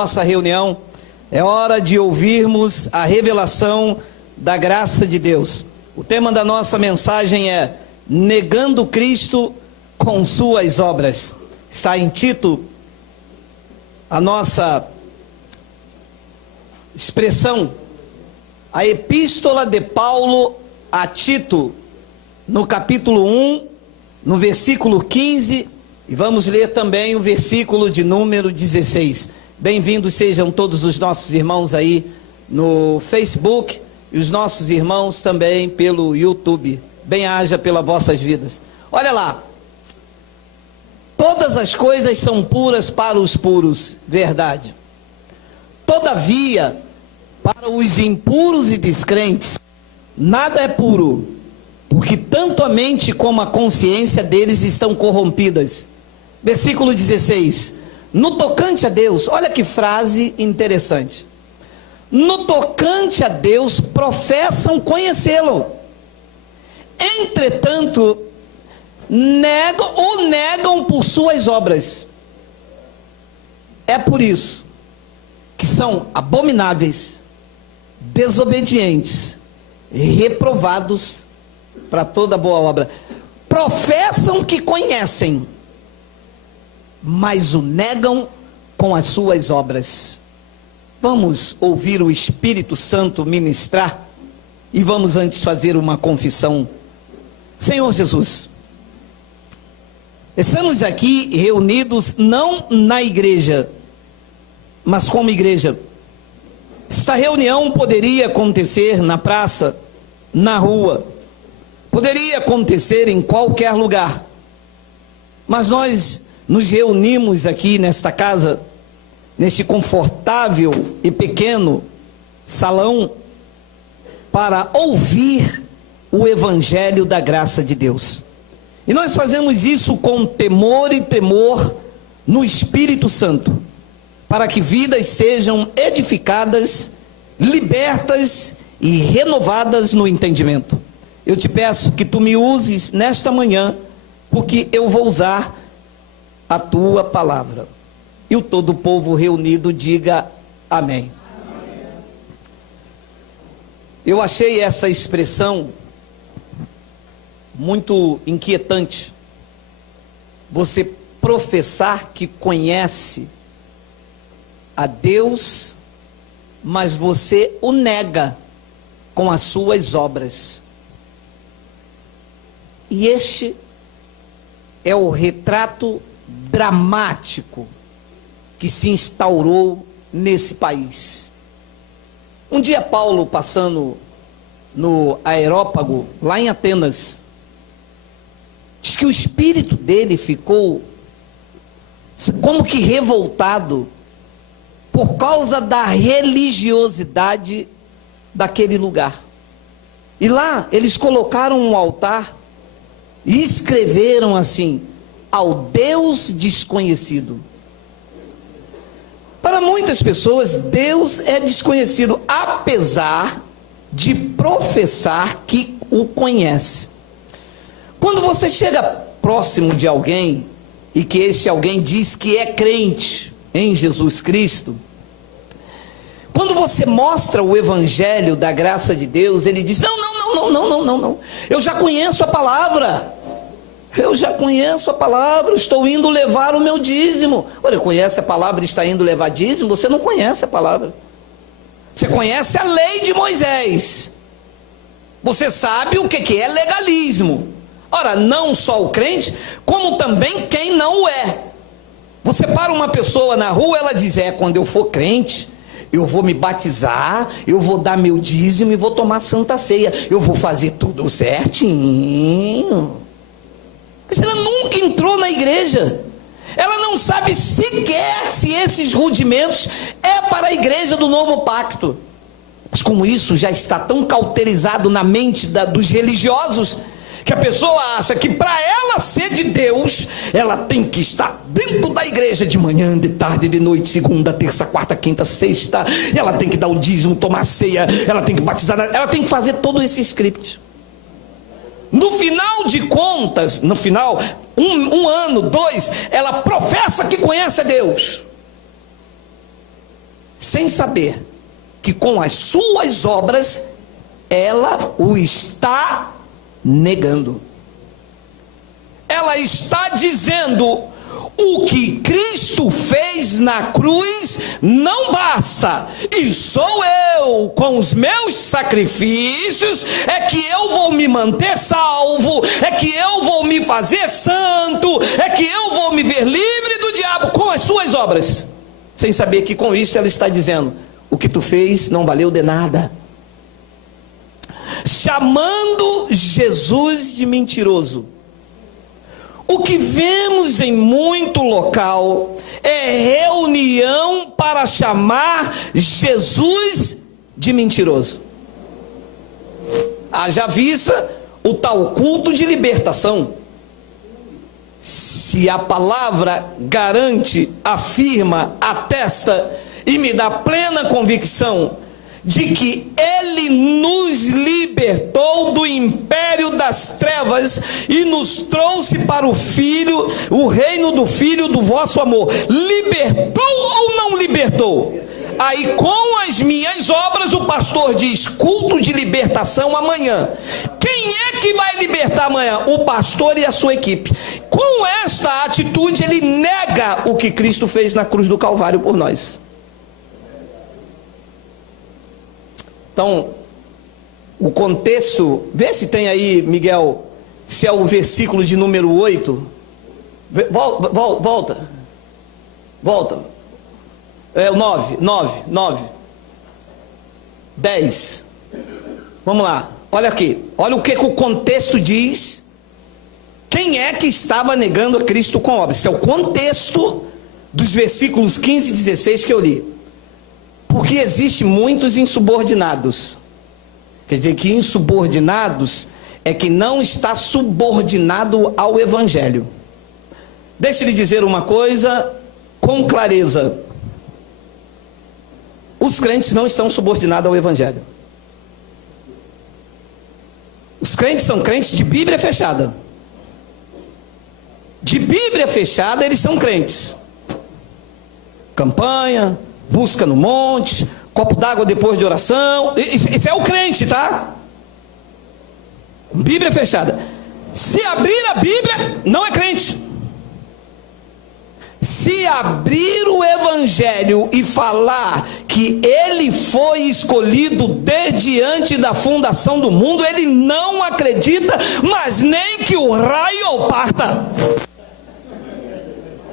Nossa reunião, é hora de ouvirmos a revelação da graça de Deus. O tema da nossa mensagem é Negando Cristo com suas obras. Está em Tito, a nossa expressão, a epístola de Paulo a Tito, no capítulo 1, no versículo 15, e vamos ler também o versículo de número 16. Bem-vindos sejam todos os nossos irmãos aí no Facebook e os nossos irmãos também pelo YouTube. Bem-haja pelas vossas vidas. Olha lá. Todas as coisas são puras para os puros, verdade. Todavia, para os impuros e descrentes, nada é puro, porque tanto a mente como a consciência deles estão corrompidas. Versículo 16. No tocante a Deus, olha que frase interessante. No tocante a Deus, professam conhecê-lo. Entretanto, negam por suas obras. É por isso que são abomináveis, desobedientes, reprovados para toda boa obra. Professam que conhecem, mas o negam com as suas obras. Vamos ouvir o Espírito Santo ministrar e vamos antes fazer uma confissão. Senhor Jesus, estamos aqui reunidos não na igreja, mas como igreja. Esta reunião poderia acontecer na praça, na rua, poderia acontecer em qualquer lugar, mas nós nos reunimos aqui nesta casa, neste confortável e pequeno salão, para ouvir o Evangelho da graça de Deus. E nós fazemos isso com temor e tremor no Espírito Santo, para que vidas sejam edificadas, libertas e renovadas no entendimento. Eu te peço que tu me uses nesta manhã, porque eu vou usar a tua palavra. E o todo o povo reunido diga amém. Amém. Eu achei essa expressão muito inquietante. Você professar que conhece a Deus, mas você o nega com as suas obras. E este é o retrato dramático que se instaurou nesse país. Um dia Paulo, passando no Areópago, lá em Atenas, diz que o espírito dele ficou como que revoltado por causa da religiosidade daquele lugar. E lá eles colocaram um altar e escreveram assim: ao Deus desconhecido. Para muitas pessoas, Deus é desconhecido, apesar de professar que o conhece. Quando você chega próximo de alguém, e que esse alguém diz que é crente em Jesus Cristo, quando você mostra o Evangelho da graça de Deus, ele diz: não, eu já conheço a palavra. Eu já conheço a palavra, estou indo levar o meu dízimo. Olha, conhece a palavra e está indo levar dízimo? Você não conhece a palavra. Você conhece a lei de Moisés. Você sabe o que é legalismo. Ora, não só o crente, como também quem não o é. Você para uma pessoa na rua, ela diz: quando eu for crente, eu vou me batizar, eu vou dar meu dízimo e vou tomar santa ceia. Eu vou fazer tudo certinho. Mas ela nunca entrou na igreja. Ela não sabe sequer se esses rudimentos é para a igreja do novo pacto. Mas como isso já está tão cauterizado na mente dos religiosos, que a pessoa acha que para ela ser de Deus, ela tem que estar dentro da igreja de manhã, de tarde, de noite, segunda, terça, quarta, quinta, sexta. Ela tem que dar o dízimo, tomar ceia, ela tem que batizar, ela tem que fazer todo esse script. No final de contas, no final, um ano, 2, ela professa que conhece a Deus. sem saber que com as suas obras ela o está negando. Ela está dizendo: o que Cristo fez na cruz não basta, e sou eu, com os meus sacrifícios, é que eu vou me manter salvo, é que eu vou me fazer santo, é que eu vou me ver livre do diabo com as suas obras, sem saber que com isso ela está dizendo: o que tu fez não valeu de nada, chamando Jesus de mentiroso. O que vemos em muito local é reunião para chamar Jesus de mentiroso. Haja vista o tal culto de libertação. Se a palavra garante, afirma, atesta e me dá plena convicção de que Ele nos libertou do império das trevas e nos trouxe para o Filho, o reino do Filho do vosso amor. Libertou ou não libertou? Aí com as minhas obras o pastor diz: culto de libertação amanhã. Quem é que vai libertar amanhã? O pastor e a sua equipe. Com esta atitude ele nega o que Cristo fez na cruz do Calvário por nós. Então, o contexto, vê se tem aí, Miguel, se é o versículo de número 8. Volta. É o 9. 10. Vamos lá, olha aqui. Olha o que o contexto diz. Quem é que estava negando a Cristo com obras? Esse é o contexto dos versículos 15 e 16 que eu li. Porque existe muitos insubordinados. Quer dizer que insubordinados é que não está subordinado ao Evangelho. Deixe-lhe dizer uma coisa com clareza: os crentes não estão subordinados ao Evangelho. Os crentes são crentes de Bíblia fechada. De Bíblia fechada eles são crentes. Campanha, busca no monte, copo d'água depois de oração. Isso é o crente, tá? Bíblia fechada. Se abrir a Bíblia, não é crente. Se abrir o Evangelho e falar que ele foi escolhido desde antes da fundação do mundo, ele não acredita, mas nem que o raio o parta.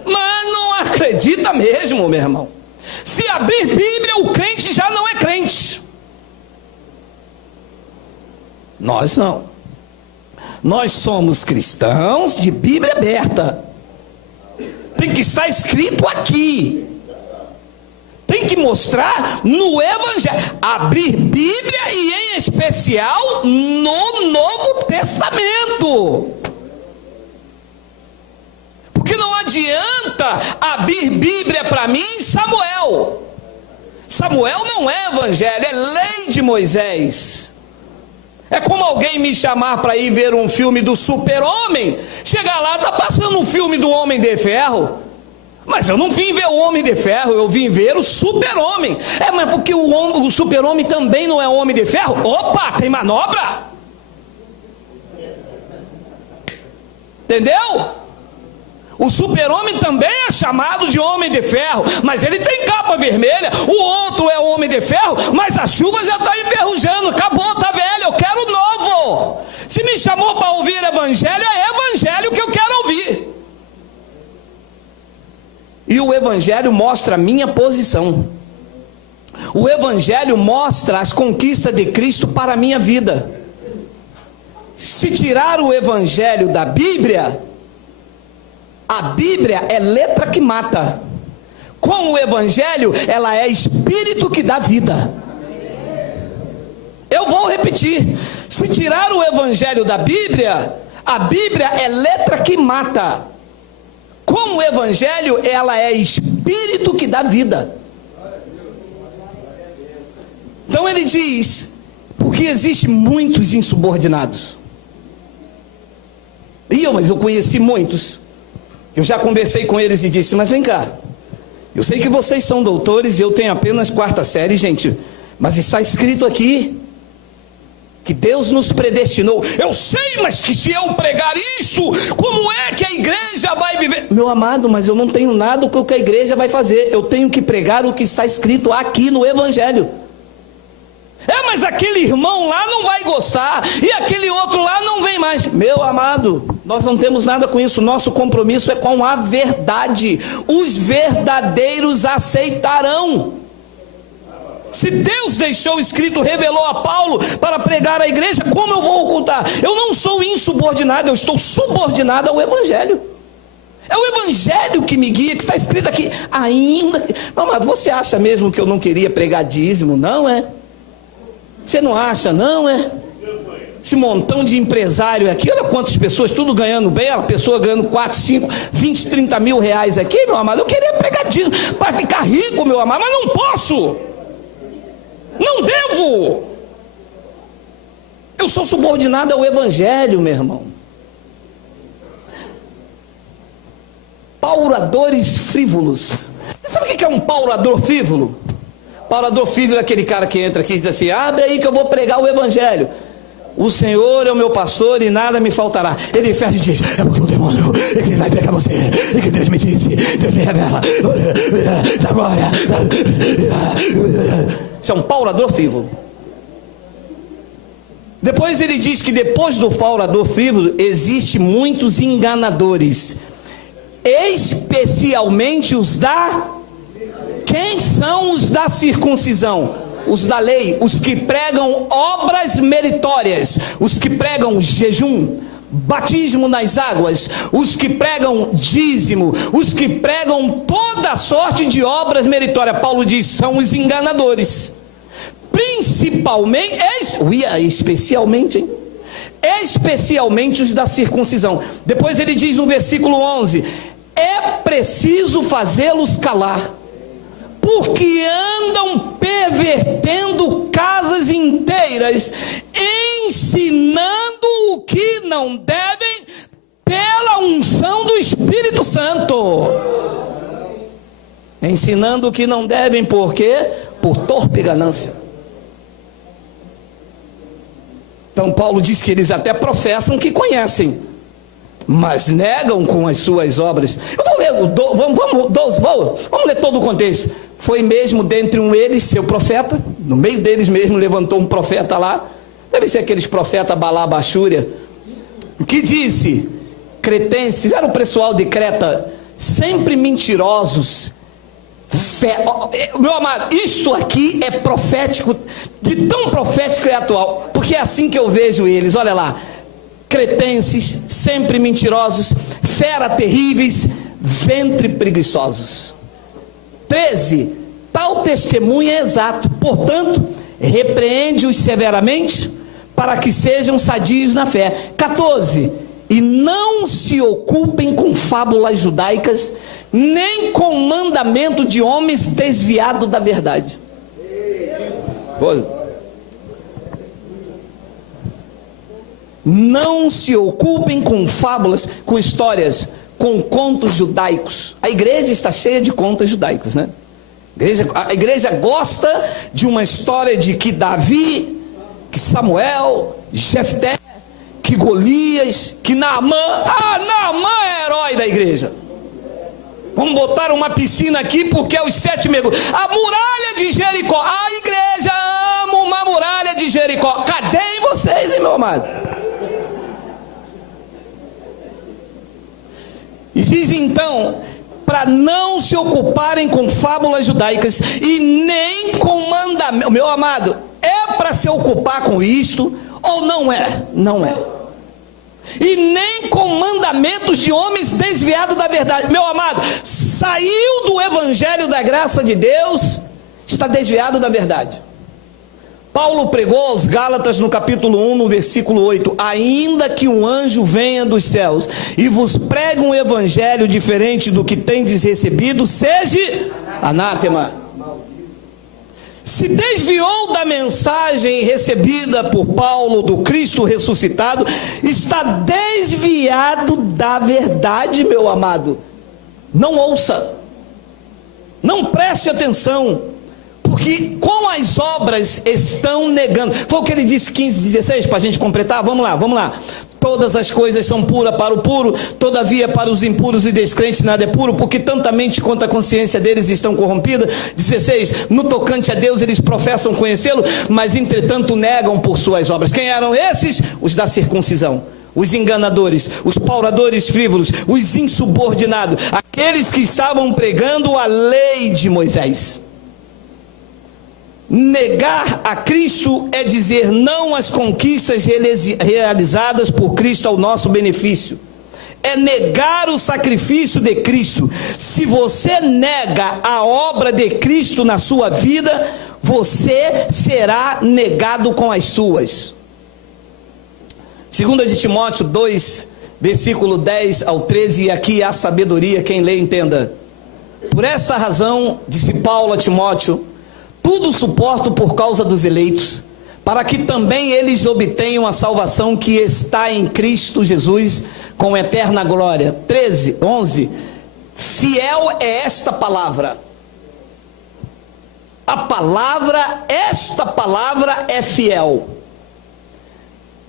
Mas não acredita mesmo, meu irmão. Se abrir Bíblia, o crente já não é crente. Nós não. Nós somos cristãos de Bíblia aberta. Tem que estar escrito aqui. Tem que mostrar no Evangelho. Abrir Bíblia e em especial no Novo Testamento. Porque não adianta abrir Bíblia para mim em Samuel. Samuel não é Evangelho, é lei de Moisés. É como alguém me chamar para ir ver um filme do Super-Homem. Chegar lá, está passando um filme do Homem de Ferro. Mas eu não vim ver o Homem de Ferro, eu vim ver o Super-Homem. É, mas porque o Super-Homem também não é Homem de Ferro? Opa, tem manobra. Entendeu? O Super-Homem também é chamado de Homem de Ferro, mas ele tem capa vermelha. O outro é o Homem de Ferro, mas a chuva já está enferrujando. Acabou, tá velho, eu quero novo. Se me chamou para ouvir Evangelho, é Evangelho que eu quero ouvir. E o Evangelho mostra a minha posição. O Evangelho mostra as conquistas de Cristo para a minha vida. Se tirar o Evangelho da Bíblia, a Bíblia é letra que mata. Com o Evangelho, ela é espírito que dá vida. Eu vou repetir: se tirar o Evangelho da Bíblia, a Bíblia é letra que mata. Com o Evangelho, ela é espírito que dá vida. Então ele diz: porque existem muitos insubordinados. Mas eu conheci muitos. Eu já conversei com eles e disse: mas vem cá, Eu sei que vocês são doutores e eu tenho apenas quarta série, gente, mas está escrito aqui que Deus nos predestinou. Eu sei, mas que se eu pregar isso, como é que a igreja vai viver? Meu amado, mas eu não tenho nada com o que a igreja vai fazer. Eu tenho que pregar o que está escrito aqui no Evangelho. Mas aquele irmão lá não vai gostar, e aquele outro lá não vem mais. Meu amado, nós não temos nada com isso. Nosso compromisso é com a verdade. Os verdadeiros aceitarão. Se Deus deixou escrito, revelou a Paulo para pregar à igreja, como eu vou ocultar? Eu não sou insubordinado, eu estou subordinado ao Evangelho. É o Evangelho que me guia, que está escrito aqui. Ainda, meu amado, você acha mesmo que eu não queria pregar dízimo? Não é? Você não acha, não é? Esse montão de empresário aqui, olha quantas pessoas, tudo ganhando bem, a pessoa ganhando 4, 5, 20, 30 mil reais aqui, meu amado. Eu queria pregar dízimo para ficar rico, meu amado, mas não posso. Não devo. Eu sou subordinado ao Evangelho, meu irmão. Pauradores frívolos. Você sabe o que é um paurador frívolo? Paurador frívolo é aquele cara que entra aqui e diz assim: abre aí que eu vou pregar o Evangelho. O Senhor é o meu pastor e nada me faltará. Ele fecha e diz: é porque o demônio é que vai pegar você. É que Deus me disse, Deus me revela. Da glória. Isso é um paurador frívolo. Depois ele diz que depois do paurador frívolo existe muitos enganadores, especialmente os da... Quem são os da circuncisão? Os da lei, os que pregam obras meritórias, os que pregam jejum, batismo nas águas, os que pregam dízimo, os que pregam toda sorte de obras meritórias. Paulo diz, são os enganadores. Principalmente, especialmente os da circuncisão. Depois ele diz no versículo 11, é preciso fazê-los calar, porque andam pervertendo casas inteiras, ensinando o que não devem pela unção do Espírito Santo. Ensinando o que não devem, por quê? Por torpe ganância. Então Paulo diz que eles até professam que conhecem, mas negam com as suas obras. Eu vou ler, vamos ler todo o contexto. Foi mesmo dentre eles seu profeta, no meio deles mesmo levantou um profeta lá, deve ser aqueles profetas Balabachúria, que disse, cretenses, era o pessoal de Creta, sempre mentirosos. Meu amado, isto aqui é profético, de tão profético é atual, porque é assim que eu vejo eles, olha lá, cretenses, sempre mentirosos, fera terríveis, ventre preguiçosos. 13, tal testemunho é exato, portanto, repreende-os severamente, para que sejam sadios na fé. 14, e não se ocupem com fábulas judaicas, nem com mandamento de homens desviados da verdade. Olha. Não se ocupem com fábulas, com histórias, com contos judaicos. A igreja está cheia de contos judaicos, né? A igreja gosta de uma história de que Davi, que Samuel, Jefté, que Golias, que Naamã. Naamã é herói da igreja. Vamos botar uma piscina aqui porque é os 7 mergulhos. A muralha de Jericó. A igreja ama uma muralha de Jericó. Cadê em vocês, hein, meu amado? E diz então, para não se ocuparem com fábulas judaicas e nem com mandamento. Meu amado, é para se ocupar com isto ou não é? Não é. E nem com mandamentos de homens desviados da verdade. Meu amado, saiu do evangelho da graça de Deus, está desviado da verdade. Paulo pregou aos Gálatas no capítulo 1, no versículo 8, ainda que um anjo venha dos céus e vos pregue um evangelho diferente do que tendes recebido, seja anátema. Se desviou da mensagem recebida por Paulo do Cristo ressuscitado, está desviado da verdade, meu amado. Não ouça. Não preste atenção, porque com as obras estão negando. Foi o que ele disse 15:16, para a gente completar. Vamos lá. Todas as coisas são puras para o puro, todavia para os impuros e descrentes nada é puro, porque tanta mente quanto a consciência deles estão corrompidas. 16, no tocante a Deus eles professam conhecê-lo, mas entretanto negam por suas obras. Quem eram esses? Os da circuncisão, os enganadores, os pauradores frívolos, os insubordinados, aqueles que estavam pregando a lei de Moisés. Negar a Cristo é dizer não às conquistas realizadas por Cristo ao nosso benefício. É negar o sacrifício de Cristo. Se você nega a obra de Cristo na sua vida, você será negado com as suas. 2 de Timóteo 2, versículo 10 ao 13, e aqui há sabedoria, quem lê entenda. Por essa razão, disse Paulo a Timóteo, tudo suporto por causa dos eleitos, para que também eles obtenham a salvação que está em Cristo Jesus, com eterna glória. 11, fiel é esta palavra. Esta palavra é fiel.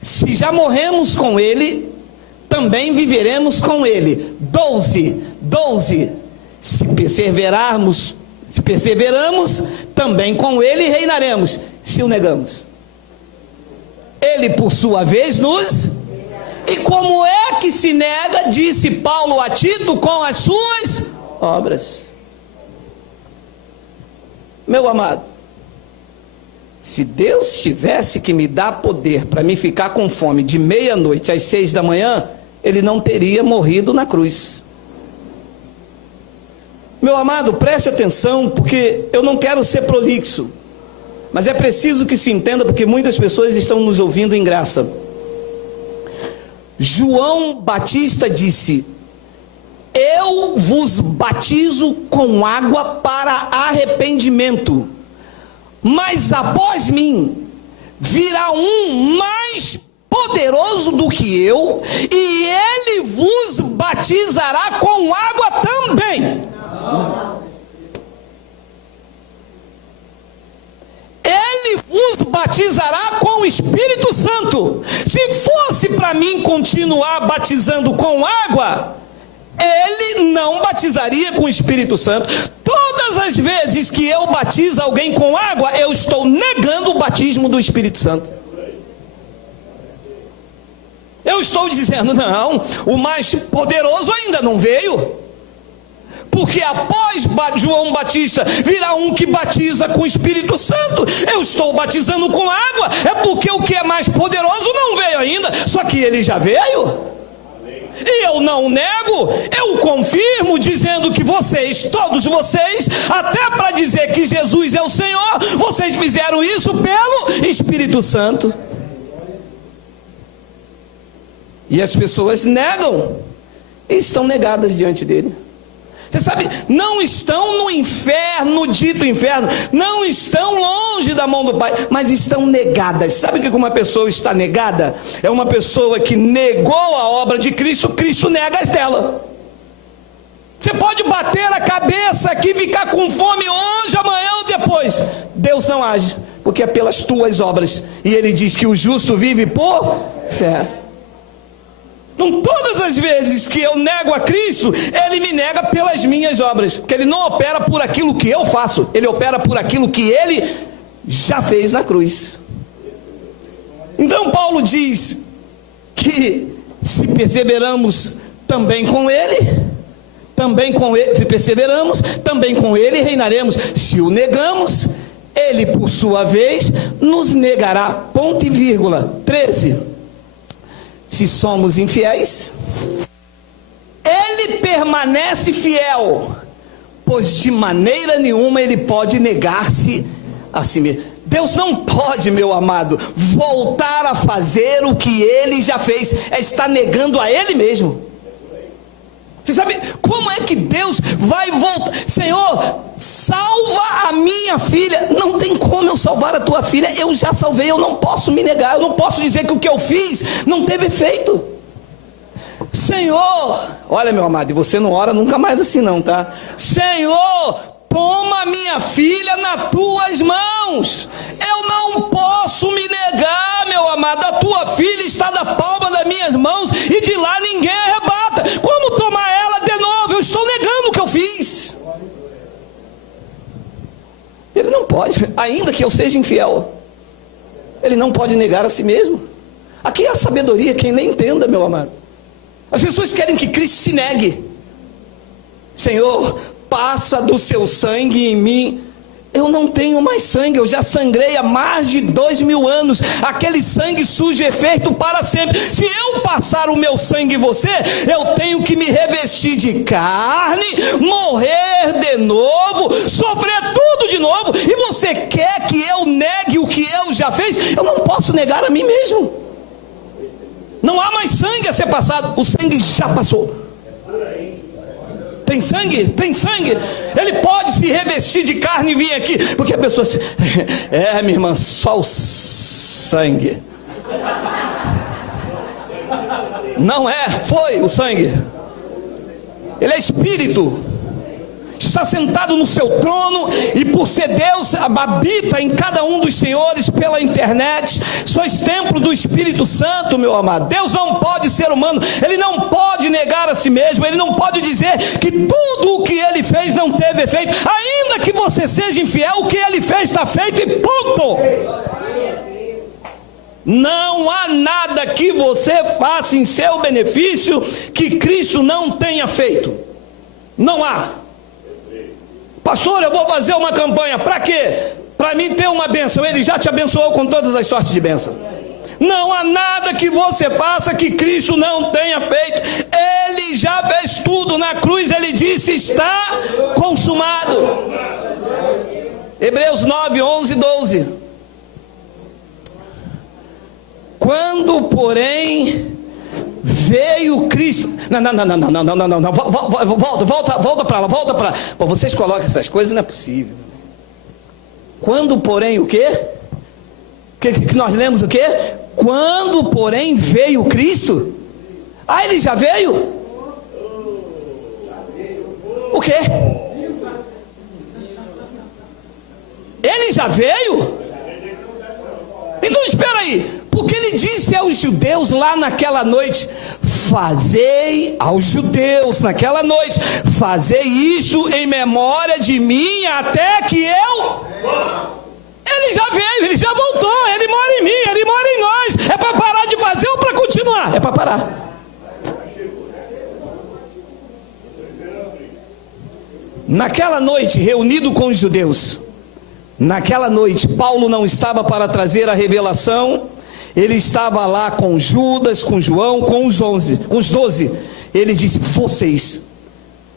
Se já morremos com ele, também viveremos com ele. 12, se perseveramos, também com ele reinaremos, se o negamos. Ele, por sua vez, nos... E como é que se nega, disse Paulo a Tito, com as suas obras. Meu amado, se Deus tivesse que me dar poder para me ficar com fome de meia-noite às 6 da manhã, ele não teria morrido na cruz. Meu amado, preste atenção, porque eu não quero ser prolixo, mas é preciso que se entenda, porque muitas pessoas estão nos ouvindo em graça. João Batista disse: eu vos batizo com água para arrependimento, mas após mim virá um mais poderoso do que eu, e ele vos batizará com água também. Ele vos batizará com o Espírito Santo. Se fosse para mim continuar batizando com água, ele não batizaria com o Espírito Santo. Todas as vezes que eu batizo alguém com água, eu estou negando o batismo do Espírito Santo. Eu estou dizendo, não, o mais poderoso ainda não veio. Porque após João Batista virá um que batiza com o Espírito Santo. Eu estou batizando com água, é porque o que é mais poderoso não veio ainda, só que ele já veio. E eu não nego, eu confirmo, dizendo que vocês, todos vocês, até para dizer que Jesus é o Senhor, vocês fizeram isso pelo Espírito Santo. E as pessoas negam, e estão negadas diante dele. Você sabe, não estão no inferno, dito inferno, não estão longe da mão do Pai, mas estão negadas. Sabe o que uma pessoa está negada? É uma pessoa que negou a obra de Cristo, Cristo nega as dela. Você pode bater a cabeça aqui, ficar com fome hoje, amanhã ou depois, Deus não age, porque é pelas tuas obras, e ele diz que o justo vive por fé. Então todas as vezes que eu nego a Cristo, ele me nega pelas minhas obras, porque ele não opera por aquilo que eu faço, ele opera por aquilo que ele já fez na cruz. Então Paulo diz que se perseveramos também com ele, se perseveramos, também com ele reinaremos. Se o negamos, ele por sua vez nos negará. Ponto e vírgula. 13. Se somos infiéis, ele permanece fiel, pois de maneira nenhuma ele pode negar-se a si mesmo. Deus não pode, meu amado, voltar a fazer o que ele já fez. É estar negando a ele mesmo. Você sabe como é que Deus vai voltar? Senhor, salva a minha filha. Não tem como eu salvar a tua filha. Eu já salvei, eu não posso me negar. Eu não posso dizer que o que eu fiz não teve efeito. Senhor, olha, meu amado, e você não ora nunca mais assim não, tá? Senhor, toma minha filha nas tuas mãos. Eu não posso me negar, meu amado, a tua filha está na palma das minhas mãos e de lá ninguém arrebata. Como tomar ela de novo? Eu estou negando o que eu fiz. Ele não pode, ainda que eu seja infiel, ele não pode negar a si mesmo. Aqui é a sabedoria, quem nem entenda, meu amado. As pessoas querem que Cristo se negue. Senhor, passa do seu sangue em mim. Eu não tenho mais sangue, eu já sangrei há mais de 2000 anos. Aquele sangue surge efeito para sempre. Se eu passar o meu sangue em você, eu tenho que me revestir de carne, morrer de novo, sofrer tudo de novo. E você quer que eu negue o que eu já fiz? Eu não posso negar a mim mesmo. Não há mais sangue a ser passado, o sangue já passou. Tem sangue? Tem sangue. Ele pode se revestir de carne e vir aqui. Porque a pessoa se... minha irmã, só o sangue. Não foi o sangue. Ele é espírito. Está sentado no seu trono e por ser Deus habita em cada um dos senhores pela internet. Sois templo do Espírito Santo, meu amado. Deus não pode ser humano, ele não pode negar a si mesmo, ele não pode dizer que tudo o que ele fez não teve efeito. Ainda que você seja infiel, o que ele fez está feito e ponto. Não há nada que você faça em seu benefício que Cristo não tenha feito. Não há. Pastor, eu vou fazer uma campanha, para quê? Para mim ter uma bênção. Ele já te abençoou com todas as sortes de bênção. Não há nada que você faça que Cristo não tenha feito. Ele já fez tudo na cruz. Ele disse, está consumado. Hebreus 9, 11 e 12. Quando, porém, veio Cristo. Não. Volta para lá. Pô, vocês colocam essas coisas, não é possível. Quando, porém, o quê? Que nós lemos o quê? Quando, porém, veio Cristo. Ele já veio? O quê? Ele já veio? Então espera aí. Porque ele disse aos judeus lá naquela noite, fazei aos judeus naquela noite, fazei isto em memória de mim até que eu... Ele já veio, ele já voltou, ele mora em mim, ele mora em nós. É para parar de fazer ou para continuar? É para parar. Naquela noite, reunido com os judeus, naquela noite, Paulo não estava para trazer a revelação. Ele estava lá com Judas, com João, com os 12. Ele disse, vocês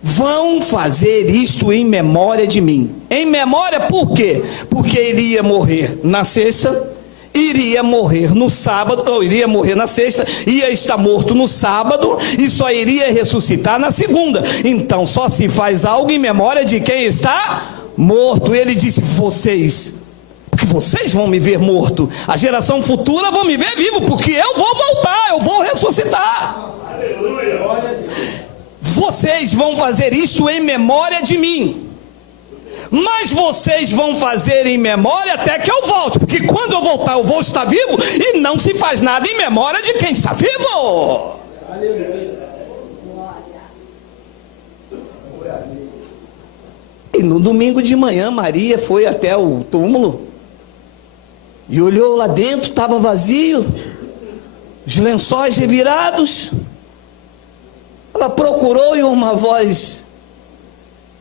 vão fazer isto em memória de mim. Em memória por quê? Porque ele ia morrer na sexta, iria morrer no sábado, ou iria morrer na sexta, ia estar morto no sábado, e só iria ressuscitar na segunda. Então só se faz algo em memória de quem está morto. Ele disse, porque vocês vão me ver morto, a geração futura vão me ver vivo, porque eu vou voltar, eu vou ressuscitar. Aleluia. Vocês vão fazer isto em memória de mim, mas vocês vão fazer em memória até que eu volte, porque quando eu voltar eu vou estar vivo, e não se faz nada em memória de quem está vivo. Aleluia. E no domingo de manhã Maria foi até o túmulo e olhou lá dentro, estava vazio, os lençóis revirados. Ela procurou e uma voz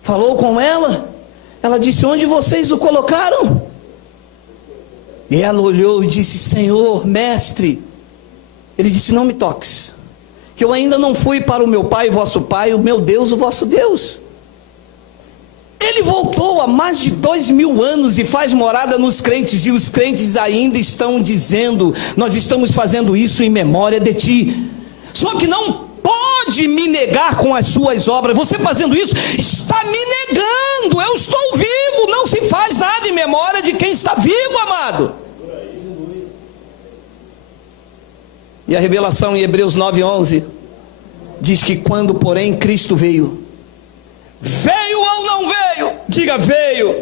falou com ela. Ela disse, onde vocês o colocaram? E ela olhou e disse, Senhor, mestre. Ele disse, não me toques, que eu ainda não fui para o meu pai, vosso pai, o meu Deus, o vosso Deus. Ele voltou há mais de 2000 anos e faz morada nos crentes, e os crentes ainda estão dizendo, nós estamos fazendo isso em memória de ti. Só que não pode me negar com as suas obras. Você fazendo isso está me negando. Eu estou vivo. Não se faz nada em memória de quem está vivo, amado. E a revelação em Hebreus 9:11 diz que quando, porém, Cristo veio ou não veio, Diga: veio.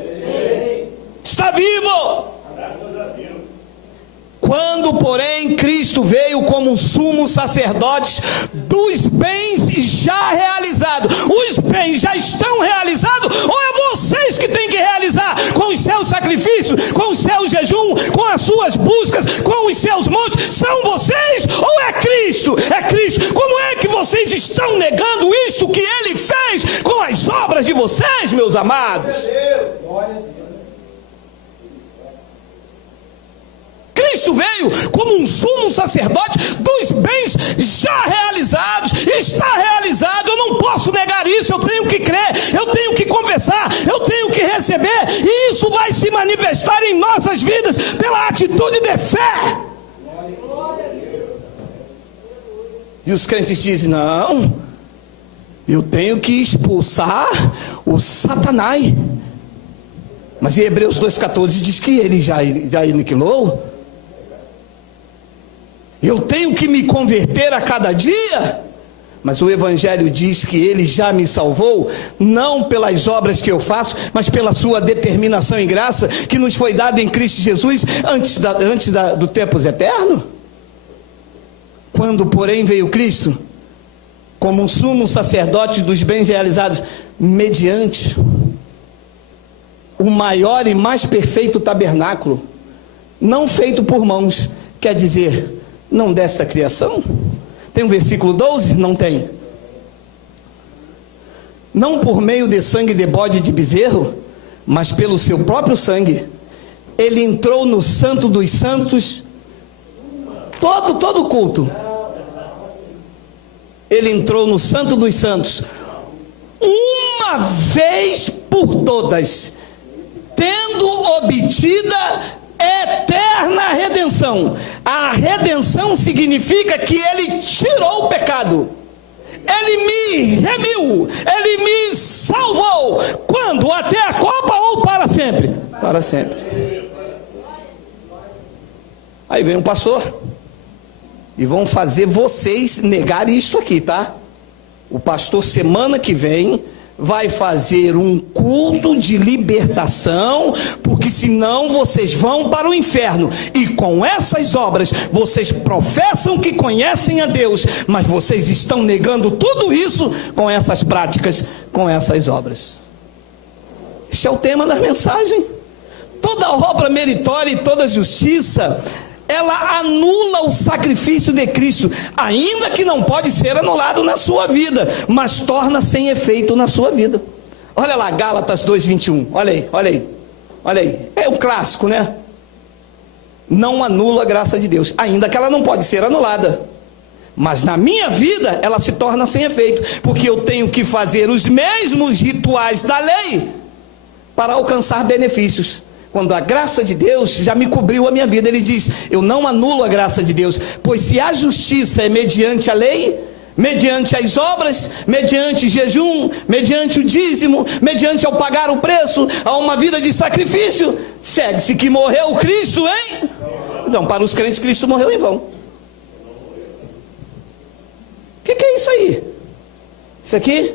Está vivo. Quando, porém, Cristo veio como um sumo sacerdote dos bens já realizados, os bens já estão realizados, ou é vocês que têm que realizar com os seus sacrifícios, com o seu jejum, com as suas buscas, com os seus montes? São vocês ou é Cristo? É Cristo. Como é que vocês estão negando isto que Ele fez com as obras de vocês, meus amados? Cristo veio como um sumo sacerdote dos bens já realizados. Está realizado, eu não posso negar isso. Eu tenho que crer, eu tenho que confessar, eu tenho que receber, e isso vai se manifestar em nossas vidas pela atitude de fé. E os crentes dizem: não, eu tenho que expulsar o Satanás. Mas em Hebreus 2,14 diz que ele já aniquilou. Eu tenho que me converter a cada dia. Mas o Evangelho diz que Ele já me salvou, não pelas obras que eu faço, mas pela sua determinação e graça que nos foi dada em Cristo Jesus antes do tempos eterno. Quando, porém, veio Cristo como um sumo sacerdote dos bens realizados, mediante o maior e mais perfeito tabernáculo, não feito por mãos, quer dizer, não desta criação. Tem um versículo 12? Não tem. Não por meio de sangue de bode e de bezerro, mas pelo seu próprio sangue, Ele entrou no santo dos santos, todo culto, Ele entrou no santo dos santos, uma vez por todas, tendo obtida eterna redenção. A redenção significa que Ele tirou o pecado, Ele me remiu, Ele me salvou. Quando? Até a copa ou para sempre? Para sempre. Aí vem um pastor e vão fazer vocês negarem isto aqui, tá? O pastor semana que vem vai fazer um culto de libertação, porque senão vocês vão para o inferno. E com essas obras, vocês professam que conhecem a Deus, mas vocês estão negando tudo isso com essas práticas, com essas obras. Este é o tema da mensagem. Toda obra meritória e toda justiça, ela anula o sacrifício de Cristo, ainda que não pode ser anulado na sua vida, mas torna sem efeito na sua vida. Olha lá, Gálatas 2:21, olha aí, é um clássico, né? Não anula a graça de Deus, ainda que ela não pode ser anulada, mas na minha vida ela se torna sem efeito, porque eu tenho que fazer os mesmos rituais da lei para alcançar benefícios. Quando a graça de Deus já me cobriu a minha vida, Ele diz: eu não anulo a graça de Deus, pois se a justiça é mediante a lei, mediante as obras, mediante jejum, mediante o dízimo, mediante ao pagar o preço, a uma vida de sacrifício, segue-se que morreu Cristo, hein? Então, para os crentes, Cristo morreu em vão. O que é isso aí? Isso aqui?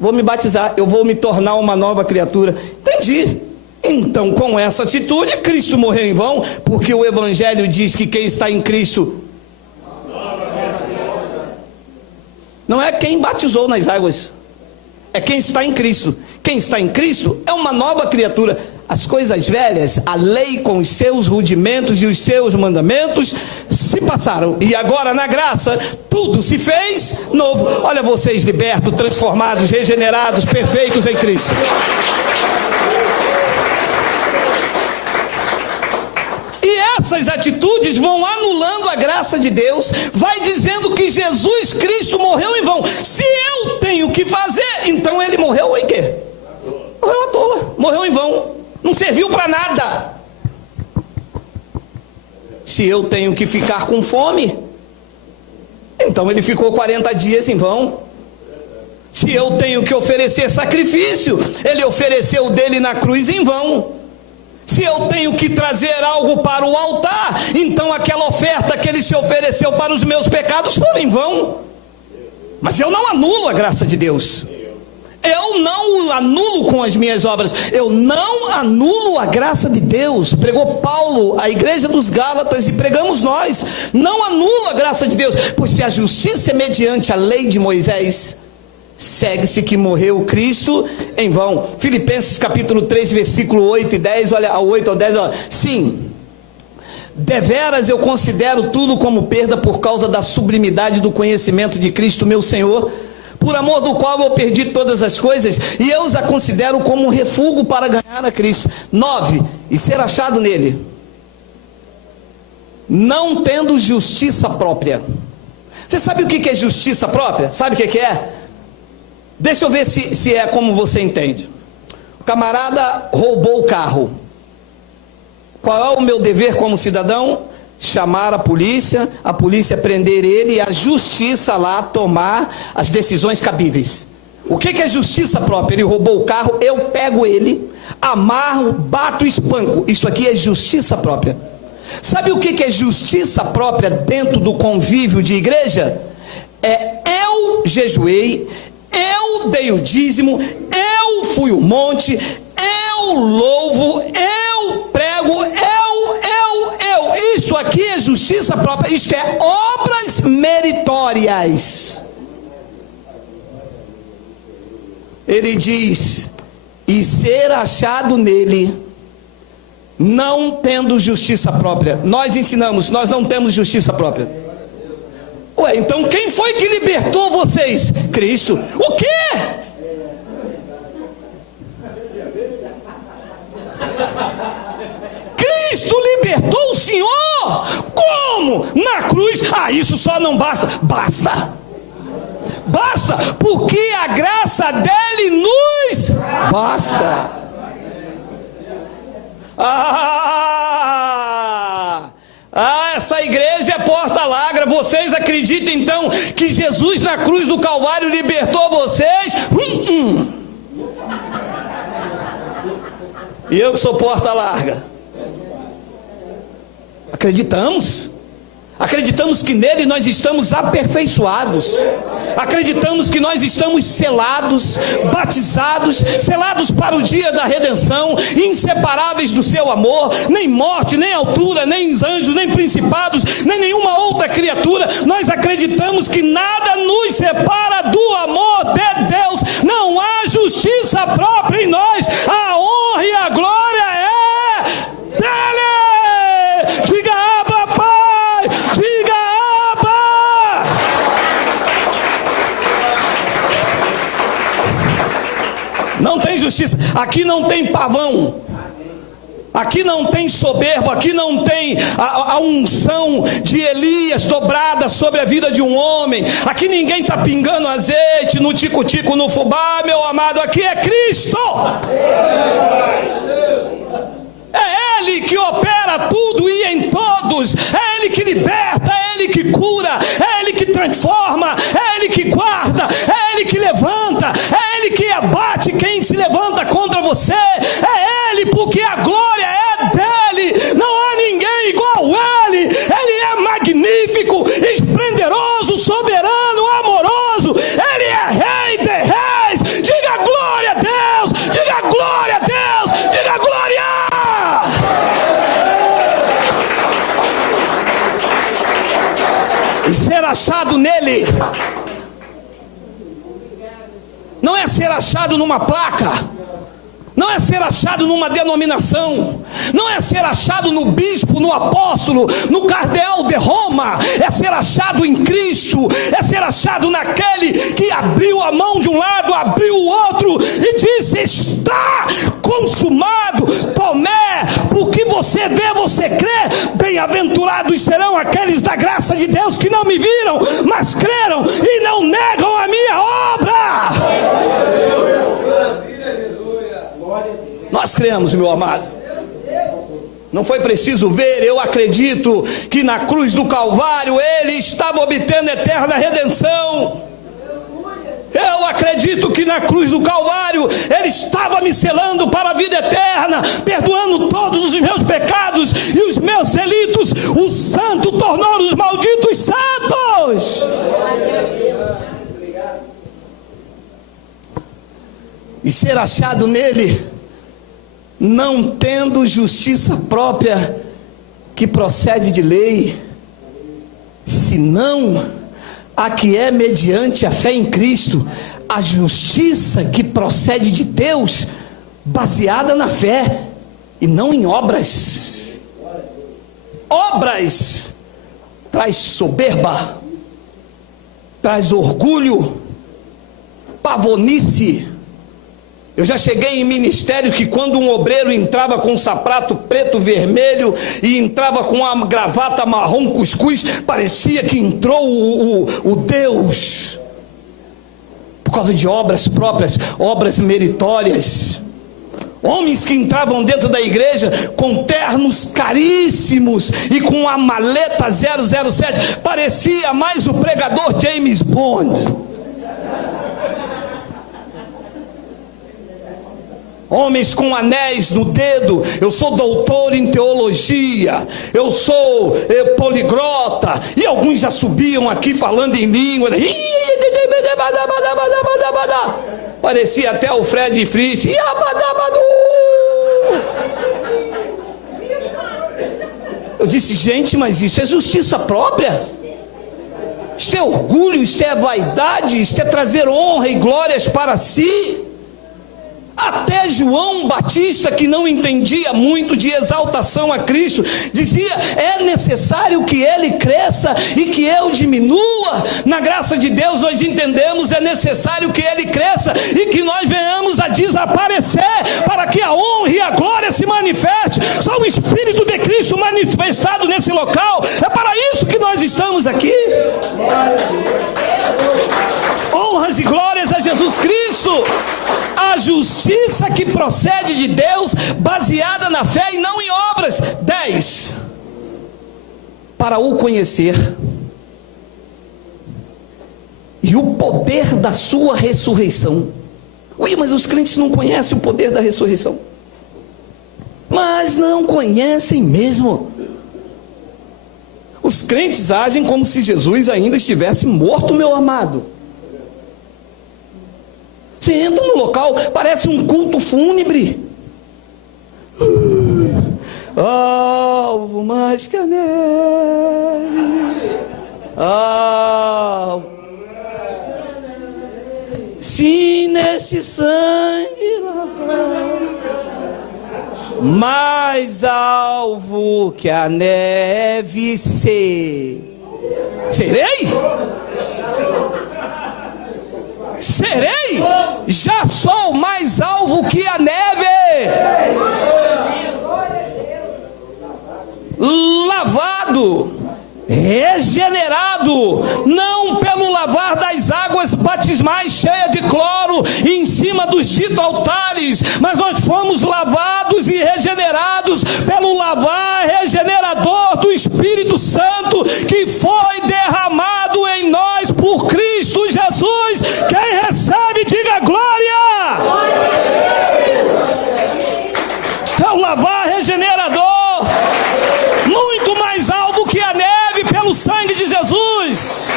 Vou me batizar, eu vou me tornar uma nova criatura. Entendi. Então, com essa atitude, Cristo morreu em vão, porque o Evangelho diz que quem está em Cristo não é quem batizou nas águas, é quem está em Cristo. Quem está em Cristo é uma nova criatura. As coisas velhas, a lei com os seus rudimentos e os seus mandamentos se passaram, e agora na graça tudo se fez novo. Olha vocês libertos, transformados, regenerados, perfeitos em Cristo. Essas atitudes vão anulando a graça de Deus, vai dizendo que Jesus Cristo morreu em vão. Se eu tenho que fazer, então Ele morreu em quê? Morreu à toa, morreu em vão, não serviu para nada. Se eu tenho que ficar com fome, então Ele ficou 40 dias em vão. Se eu tenho que oferecer sacrifício, Ele ofereceu dele na cruz em vão. Se eu tenho que trazer algo para o altar, então aquela oferta que Ele se ofereceu para os meus pecados foi em vão. Mas eu não anulo a graça de Deus, Eu não anulo com as minhas obras, eu não anulo a graça de Deus. Pregou Paulo, a igreja dos Gálatas, e pregamos nós. Não anulo a graça de Deus, pois se a justiça é mediante a lei de Moisés, segue-se que morreu Cristo em vão. Filipenses capítulo 3, versículo 8 e 10, olha, ao 8 ao 10, olha. Sim, deveras eu considero tudo como perda por causa da sublimidade do conhecimento de Cristo meu Senhor, por amor do qual eu perdi todas as coisas, e eu os a considero como um refúgio para ganhar a Cristo. 9, e ser achado nele, não tendo justiça própria. Você sabe o que é justiça própria? Sabe o que é? Deixa eu ver se é como você entende. O camarada roubou o carro. Qual é o meu dever como cidadão? Chamar a polícia prender ele e a justiça lá tomar as decisões cabíveis. O que é justiça própria? Ele roubou o carro, eu pego ele, amarro, bato e espanco. Isso aqui é justiça própria. Sabe o que é justiça própria dentro do convívio de igreja? Eu jejuei, eu dei o dízimo, eu fui o monte, eu louvo, eu prego, isso aqui é justiça própria. Isto é obras meritórias. Ele diz, e ser achado nele, não tendo justiça própria. Nós ensinamos, nós não temos justiça própria. Ué, então quem foi que libertou vocês? Cristo. O quê? Cristo libertou o Senhor. Como? Na cruz. Isso só não basta. Basta, porque a graça dele nos basta. Essa igreja é porta larga. Vocês acreditam então que Jesus na cruz do Calvário libertou vocês? E eu que sou porta larga. Acreditamos que nele nós estamos aperfeiçoados, acreditamos que nós estamos selados, batizados, selados para o dia da redenção, inseparáveis do seu amor. Nem morte, nem altura, nem anjos, nem principados, nem nenhuma outra criatura. Nós acreditamos que nada nos separa do amor de Deus. Não há justiça própria em nós. A honra e a glória é dele. Diga Abba, Pai. Diga Abba. Não tem justiça. Aqui não tem pavão. Aqui não tem soberbo, aqui não tem a unção de Elias dobrada sobre a vida de um homem. Aqui ninguém está pingando azeite no tico-tico, no fubá, meu amado. Aqui é Cristo. É Ele que opera tudo e em todos. É Ele que liberta, é Ele que cura, é Ele que transforma, é Ele que guarda, é Ele que levanta, é Ele que abate quem se levanta contra você. É Ele, porque a glória é dele. Não há ninguém igual a Ele. Ele é magnífico, esplendoroso, soberano, amoroso. Ele é Rei de reis. Diga glória a Deus, diga glória a Deus, diga glória. E ser achado nele não é ser achado numa placa, não é ser achado numa denominação, não é ser achado no bispo, no apóstolo, no cardeal de Roma. É ser achado em Cristo, é ser achado naquele que abriu a mão de um lado, abriu o outro e disse: está consumado. Tomé, porque você vê, você crê. Bem-aventurados serão aqueles da graça de Deus que não me viram, mas creram e não negam a minha obra. Nós cremos, meu amado. Não foi preciso ver. Eu acredito que na cruz do Calvário Ele estava obtendo eterna redenção. Eu acredito que na cruz do Calvário Ele estava me selando para a vida eterna, perdoando todos os meus pecados e os meus delitos. O santo tornou os malditos santos. e ser achado nele, não tendo justiça própria que procede de lei, senão a que é mediante a fé em Cristo, a justiça que procede de Deus, baseada na fé e não em obras. Obras traz soberba, traz orgulho, pavonice. Eu já cheguei em ministério que quando um obreiro entrava com um sapato preto, vermelho e entrava com uma gravata marrom cuscuz, parecia que entrou o Deus, por causa de obras próprias, obras meritórias. Homens que entravam dentro da igreja com ternos caríssimos e com a maleta 007, parecia mais o pregador James Bond. Homens com anéis no dedo. Eu sou doutor em teologia, eu sou poliglota, e alguns já subiam aqui falando em língua. Parecia até o Fred Frist. Eu disse, gente, mas isso é justiça própria? Isto é orgulho, isto é vaidade, isto é trazer honra e glórias para si. Até João Batista, que não entendia muito de exaltação a Cristo, dizia, é necessário que ele cresça e que eu diminua. Na graça de Deus nós entendemos, é necessário que ele cresça e que nós venhamos a desaparecer, para que a honra e a glória se manifeste. Só o Espírito de Cristo manifestado nesse local, é para isso que nós estamos aqui. Honras e glórias a Jesus Cristo. A justiça que procede de Deus, baseada na fé e não em obras. 10. Para o conhecer e o poder da sua ressurreição. Ui, mas os crentes não conhecem o poder da ressurreição. Mas não conhecem mesmo. Os crentes agem como se Jesus ainda estivesse morto, meu amado. Você entra no local, parece um culto fúnebre. Alvo mais que a neve. Se neste sangue lavado, mais alvo que a neve serei. Serei, já sou mais alvo que a neve, lavado, regenerado, não pelo lavar das águas batismais cheia de cloro em cima dos ditos altares, mas nós fomos lavados e regenerados pelo lavar regenerador do Espírito Santo, que foi derramado em nós por Cristo Jesus. Quem recebe, diga glória. É o lavar regenerador, muito mais alvo que a neve, pelo sangue de Jesus.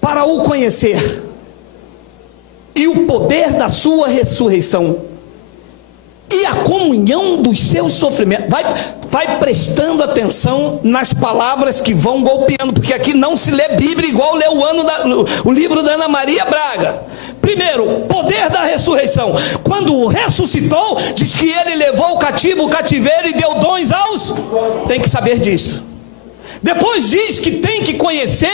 Para o conhecer e o poder da sua ressurreição e a comunhão dos seus sofrimentos. Vai prestando atenção nas palavras que vão golpeando, porque aqui não se lê Bíblia igual lê o livro da Ana Maria Braga. Primeiro, poder da ressurreição. Quando ressuscitou, diz que ele levou o cativo, o cativeiro, e deu dons aos... Tem que saber disso. Depois diz que tem que conhecer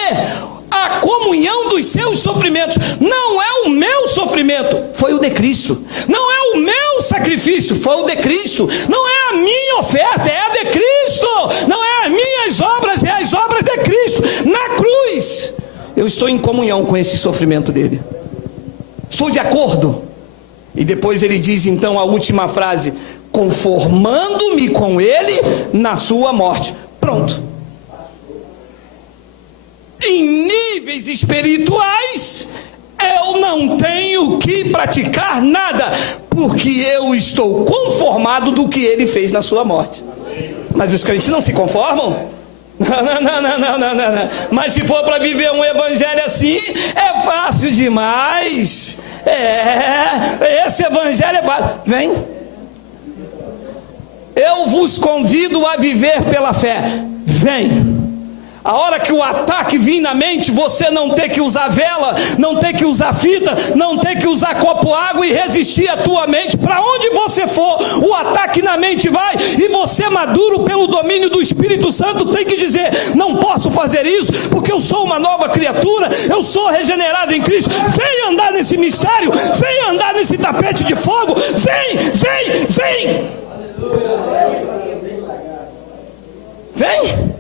a comunhão dos seus sofrimentos. Não é o meu sofrimento, foi o de Cristo. Não é o meu sacrifício, foi o de Cristo. Não é a minha oferta, é a de Cristo. Não é as minhas obras, é as obras de Cristo. Na cruz, eu estou em comunhão com esse sofrimento dele. Estou de acordo. E depois ele diz então a última frase: conformando-me com ele na sua morte. Pronto. Em níveis espirituais, eu não tenho que praticar nada, porque eu estou conformado do que ele fez na sua morte. Mas os crentes não se conformam? Não. Mas se for para viver um evangelho assim, é fácil demais. Esse evangelho é básico. Vem. Eu vos convido a viver pela fé. Vem. A hora que o ataque vir na mente, você não ter que usar vela, não ter que usar fita, não ter que usar copo água e resistir a tua mente. Para onde você for, o ataque na mente vai, e você, maduro pelo domínio do Espírito Santo, tem que dizer: não posso fazer isso, porque eu sou uma nova criatura, eu sou regenerado em Cristo. Vem andar nesse mistério, vem andar nesse tapete de fogo, vem. Vem.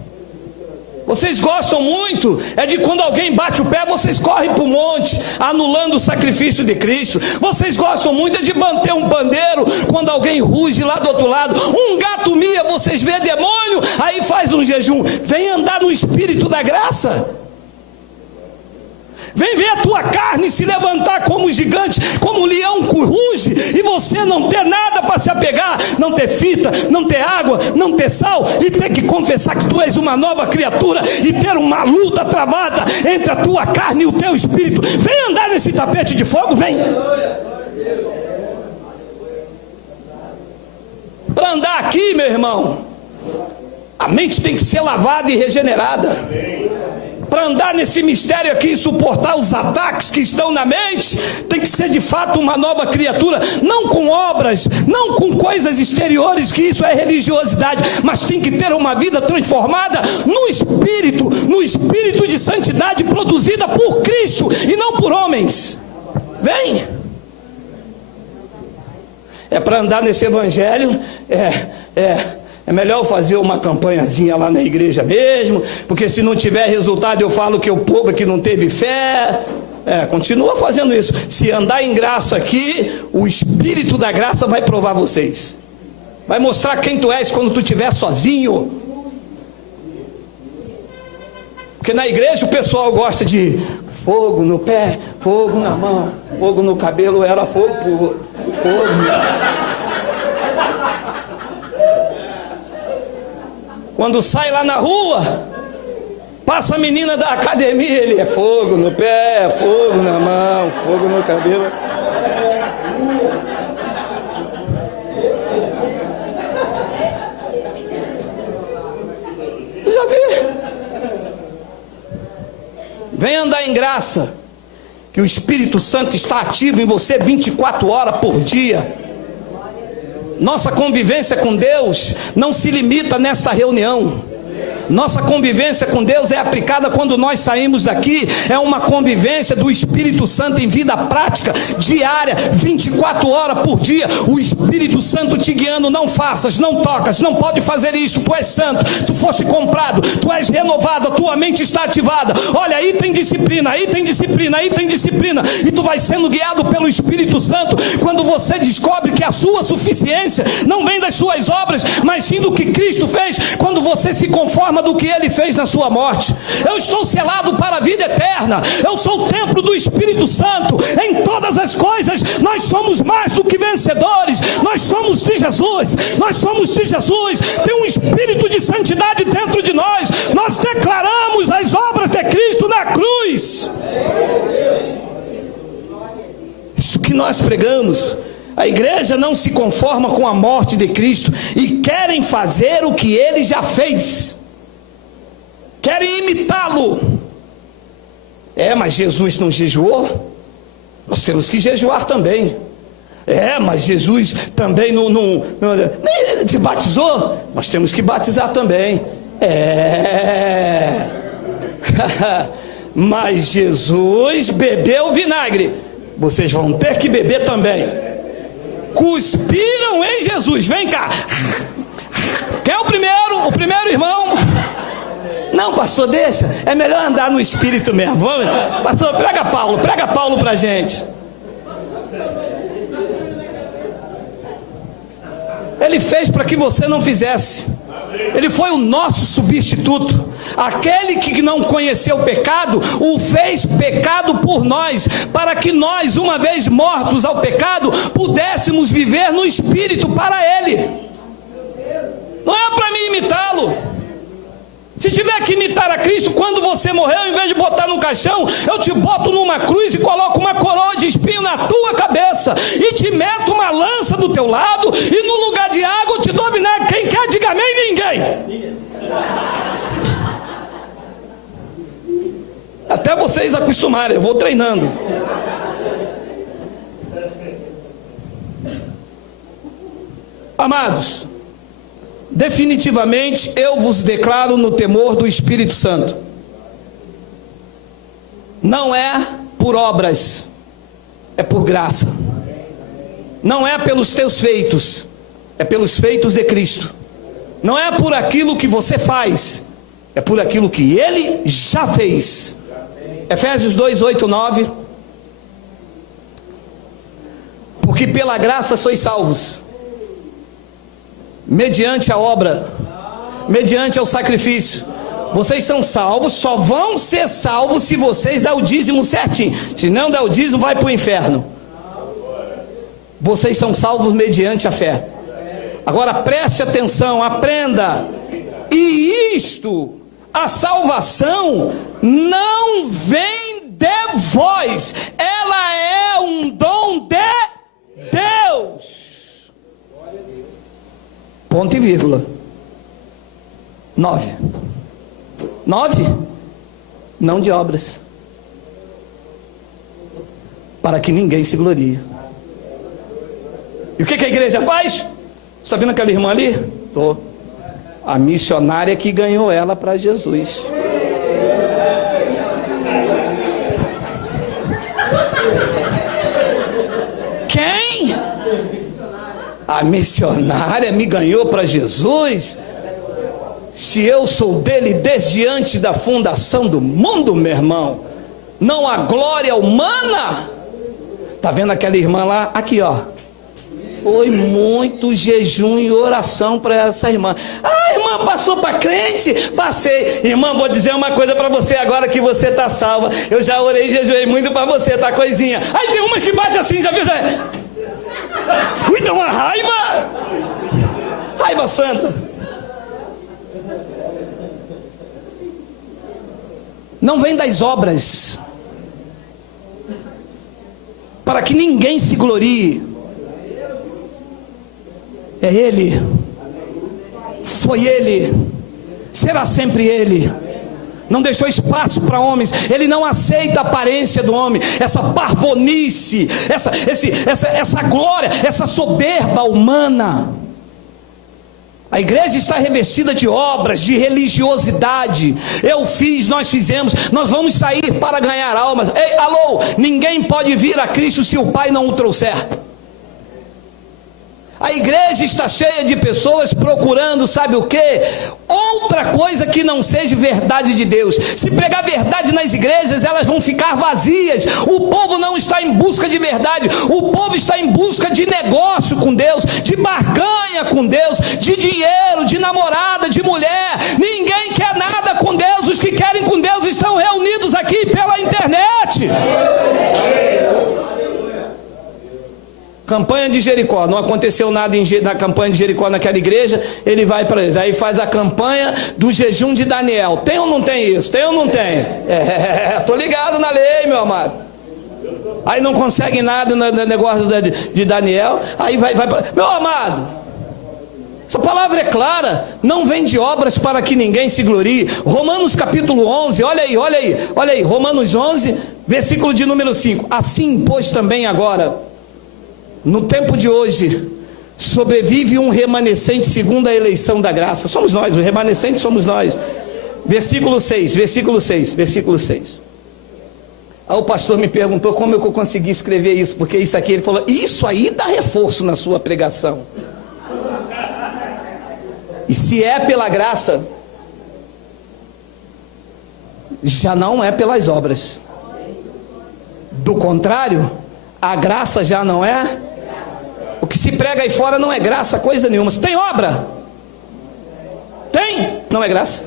Vocês gostam muito de quando alguém bate o pé, vocês correm para o monte, anulando o sacrifício de Cristo. Vocês gostam muito de manter um pandeiro quando alguém ruge lá do outro lado. Um gato mia, vocês vê demônio, aí faz um jejum. Vem andar no Espírito da graça. Vem ver a tua carne se levantar como gigante, como um leão que ruge, e você não ter nada para se apegar, não ter fita, não ter água, não ter sal, e ter que confessar que tu és uma nova criatura, e ter uma luta travada entre a tua carne e o teu espírito. Vem andar nesse tapete de fogo, vem. Para andar aqui, meu irmão, a mente tem que ser lavada e regenerada. Para andar nesse mistério aqui e suportar os ataques que estão na mente, tem que ser de fato uma nova criatura, não com obras, não com coisas exteriores, que isso é religiosidade, mas tem que ter uma vida transformada no espírito de santidade produzida por Cristo e não por homens. Vem. Para andar nesse evangelho, é melhor fazer uma campanhazinha lá na igreja mesmo, porque se não tiver resultado eu falo que o povo que não teve fé. Continua fazendo isso. Se andar em graça aqui, o Espírito da graça vai provar vocês, vai mostrar quem tu és quando tu estiver sozinho. Porque na igreja o pessoal gosta de fogo no pé, fogo na mão, fogo no cabelo, era fogo por fogo. Quando sai lá na rua, passa a menina da academia, ele é fogo no pé, fogo na mão, fogo no cabelo. Já vi. Vem andar em graça, que o Espírito Santo está ativo em você 24 horas por dia. Nossa convivência com Deus não se limita nesta reunião. Nossa convivência com Deus é aplicada quando nós saímos daqui. É uma convivência do Espírito Santo em vida prática, diária, 24 horas por dia. O Espírito Santo te guiando: não faças, não tocas, não pode fazer isso, tu és santo, tu foste comprado, tu és renovado, a tua mente está ativada. Olha, aí tem disciplina, aí tem disciplina, aí tem disciplina. E tu vai sendo guiado pelo Espírito Santo. Quando você descobre que a sua suficiência não vem das suas obras, mas sim do que Cristo fez, quando você se conforma do que Ele fez na sua morte. Eu estou selado para a vida eterna, eu sou o templo do Espírito Santo. Em todas as coisas nós somos mais do que vencedores. Nós somos de Jesus, nós somos de Jesus. Tem um espírito de santidade dentro de nós. Nós declaramos as obras de Cristo na cruz. Isso que nós pregamos. A igreja não se conforma com a morte de Cristo e querem fazer o que Ele já fez. Querem imitá-lo. Mas Jesus não jejuou? Nós temos que jejuar também. Mas Jesus também não te batizou? Nós temos que batizar também. Mas Jesus bebeu vinagre, vocês vão ter que beber também. Cuspiram em Jesus. Vem cá. Quem é o primeiro? O primeiro irmão. Não, pastor, deixa. É melhor andar no Espírito mesmo. Vamos. Pastor, prega Paulo pra gente. Ele fez para que você não fizesse. Ele foi o nosso substituto. Aquele que não conheceu o pecado, o fez pecado por nós, para que nós, uma vez mortos ao pecado, pudéssemos viver no Espírito para Ele. Não é para mim imitá-lo. Se tiver que imitar a Cristo, quando você morrer, ao invés de botar no caixão, eu te boto numa cruz e coloco uma coroa de espinho na tua teu lado, e no lugar de água eu te dou vinagre. Quem quer, diga amém. Ninguém. Até vocês acostumarem, eu vou treinando. Amados, definitivamente eu vos declaro no temor do Espírito Santo. Não é por obras, é por graça. Não é pelos teus feitos, é pelos feitos de Cristo. Não é por aquilo que você faz, é por aquilo que Ele já fez. Efésios 2, 8, 9. Porque pela graça sois salvos, mediante a obra, mediante ao sacrifício. Vocês são salvos, só vão ser salvos se vocês dão o dízimo certinho. Se não der o dízimo, vai para o inferno. Vocês são salvos mediante a fé. Agora preste atenção, aprenda. E isto, a salvação, não vem de vós. Ela é um dom de Deus. Ponto e vírgula. 9. Não de obras, para que ninguém se glorie. E o que a igreja faz? Você está vendo aquela irmã ali? Estou. A missionária que ganhou ela para Jesus. Quem? A missionária me ganhou para Jesus? Se eu sou dele desde antes da fundação do mundo, meu irmão, não há glória humana. Tá vendo aquela irmã lá? Aqui, ó. Foi muito jejum e oração para essa irmã. Ah, irmã, passou para crente? Passei. Irmã, vou dizer uma coisa para você agora que você está salva. Eu já orei e jejuei muito para você, tá, coisinha? Aí tem umas que bate assim, já viu? Ui, dá uma raiva. Raiva santa. Não vem das obras, para que ninguém se glorie. É Ele, foi Ele, será sempre Ele. Não deixou espaço para homens. Ele não aceita a aparência do homem, essa barbonice, essa glória, essa soberba humana. A igreja está revestida de obras, de religiosidade. Eu fiz, nós fizemos, nós vamos sair para ganhar almas. Ei, alô, ninguém pode vir a Cristo se o Pai não o trouxer. A igreja está cheia de pessoas procurando, sabe o que? Outra coisa que não seja verdade de Deus. Se pregar verdade nas igrejas, elas vão ficar vazias. O povo não está em busca de verdade. O povo está em busca de negócio com Deus, de barganha com Deus, de dinheiro, de namorada, de mulher. Ninguém quer nada com Deus. Os que querem com Deus estão reunidos aqui pela internet. Campanha de Jericó, não aconteceu nada na campanha de Jericó naquela igreja, ele vai para eles, aí faz a campanha do jejum de Daniel. Tem ou não tem isso? Tem ou não tem? Tô ligado na lei, meu amado. Aí não consegue nada no negócio de Daniel, aí vai meu amado, essa palavra é clara, não vem de obras para que ninguém se glorie. Romanos capítulo 11, olha aí, Romanos 11, versículo de número 5. Assim, pois, também agora, no tempo de hoje, sobrevive um remanescente segundo a eleição da graça. Somos nós, o remanescente somos nós. Versículo 6. Aí o pastor me perguntou como eu consegui escrever isso, porque isso aqui, ele falou, isso aí dá reforço na sua pregação. E se é pela graça, já não é pelas obras. Do contrário, a graça já não é. O que se prega aí fora não é graça, coisa nenhuma. Tem obra? Tem? Não é graça.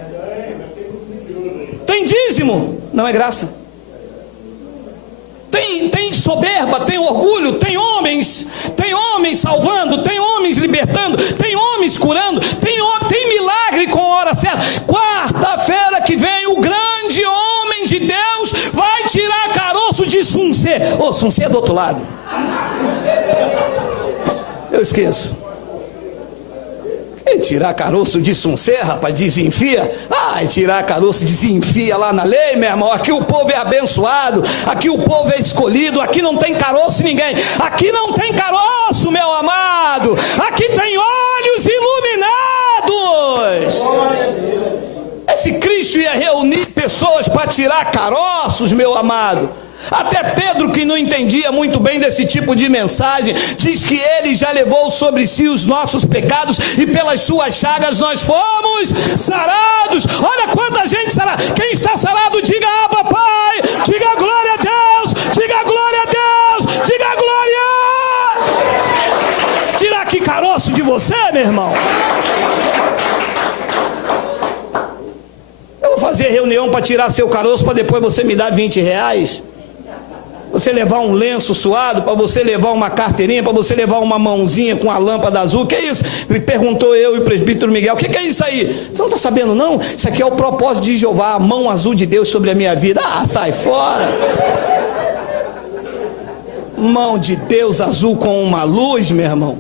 Tem dízimo? Não é graça. Tem soberba, tem orgulho, tem homens salvando, tem homens libertando, tem homens curando, tem milagre com a hora certa. Quarta-feira que vem, o grande homem de Deus vai tirar caroço de Suncê. Suncê é do outro lado. eu esqueço? E tirar caroço disso um ser, rapaz, desenfia. Ai, tirar caroço, desenfia lá na lei, meu irmão. Aqui o povo é abençoado, aqui o povo é escolhido, aqui não tem caroço em ninguém. Aqui não tem caroço, meu amado. Aqui tem olhos iluminados. Esse Cristo ia reunir pessoas para tirar caroços, meu amado. Até Pedro, que não entendia muito bem desse tipo de mensagem, diz que ele já levou sobre si os nossos pecados e pelas suas chagas nós fomos sarados. Olha quanta gente sarada. Quem está sarado, diga Abba Pai, diga glória a Deus, diga glória a Deus, diga glória. Tirar que caroço de você, meu irmão. Eu vou fazer reunião para tirar seu caroço, para depois você me dar R$20. Você levar um lenço suado, para você levar uma carteirinha, para você levar uma mãozinha com a lâmpada azul. Que é isso? Me perguntou eu e o presbítero Miguel. O que é isso aí? Você não está sabendo não? Isso aqui é o propósito de Jeová, a mão azul de Deus sobre a minha vida. Ah, sai fora. Mão de Deus azul com uma luz, meu irmão.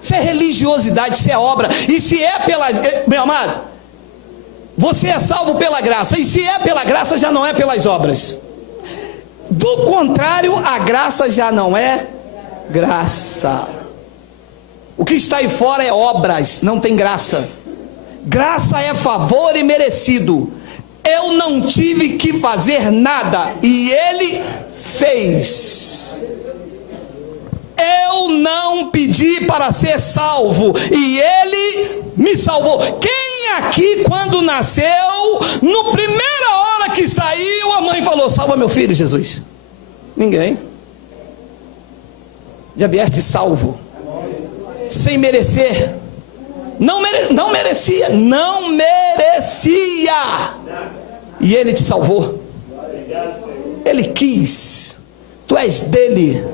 Isso é religiosidade, isso é obra. E se é pela... Meu amado, você é salvo pela graça. E se é pela graça, já não é pelas obras. Do contrário, a graça já não é graça. O que está aí fora é obras, não tem graça. Graça é favor e merecido. Eu não tive que fazer nada e Ele fez. Eu não pedi para ser salvo e Ele me salvou. Quem aqui, quando nasceu, no primeira hora que saiu, a mãe falou: salva meu filho, Jesus? Ninguém. Já vieste salvo, sem merecer. Não merecia. E Ele te salvou. Ele quis. Tu és dele.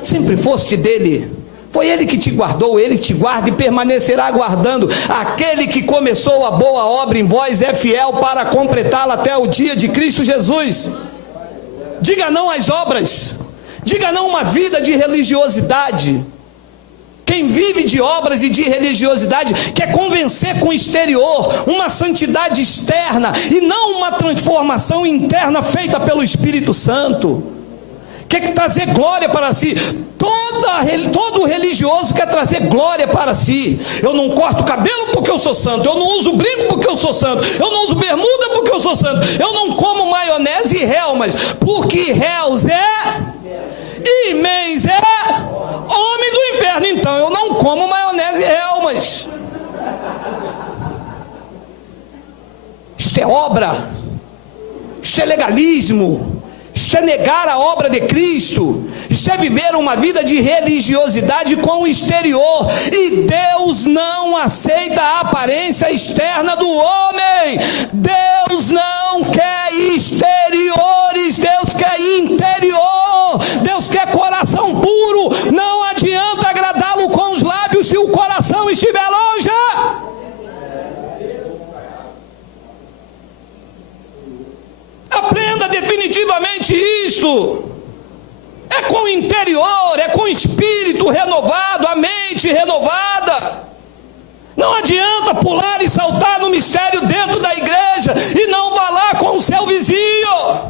Sempre foste dele. Foi Ele que te guardou, Ele que te guarda e permanecerá guardando. Aquele que começou a boa obra em vós é fiel para completá-la até o dia de Cristo Jesus. Diga não às obras. Diga não a uma vida de religiosidade. Quem vive de obras e de religiosidade quer convencer com o exterior, uma santidade externa e não uma transformação interna feita pelo Espírito Santo. Quer trazer glória para si. Todo religioso quer trazer glória para si. Eu não corto cabelo porque eu sou santo. Eu não uso brinco porque eu sou santo. Eu não uso bermuda porque eu sou santo. Eu não como maionese e Helmas, porque Hells e Mens é homem do inferno. Então eu não como maionese e Helmas. Isto é obra. Isto é legalismo. Isto é negar a obra de Cristo. Isto é viver uma vida de religiosidade com o exterior. E Deus não aceita a aparência externa do homem. Deus não quer exteriores. Deus quer interior. Deus quer coração puro. Não adianta agradá-lo com os lábios se o coração estiver longe. Aprenda definitivamente isto. É com o interior, é com o espírito renovado, a mente renovada. Não adianta pular e saltar no mistério dentro da igreja e não falar com o seu vizinho.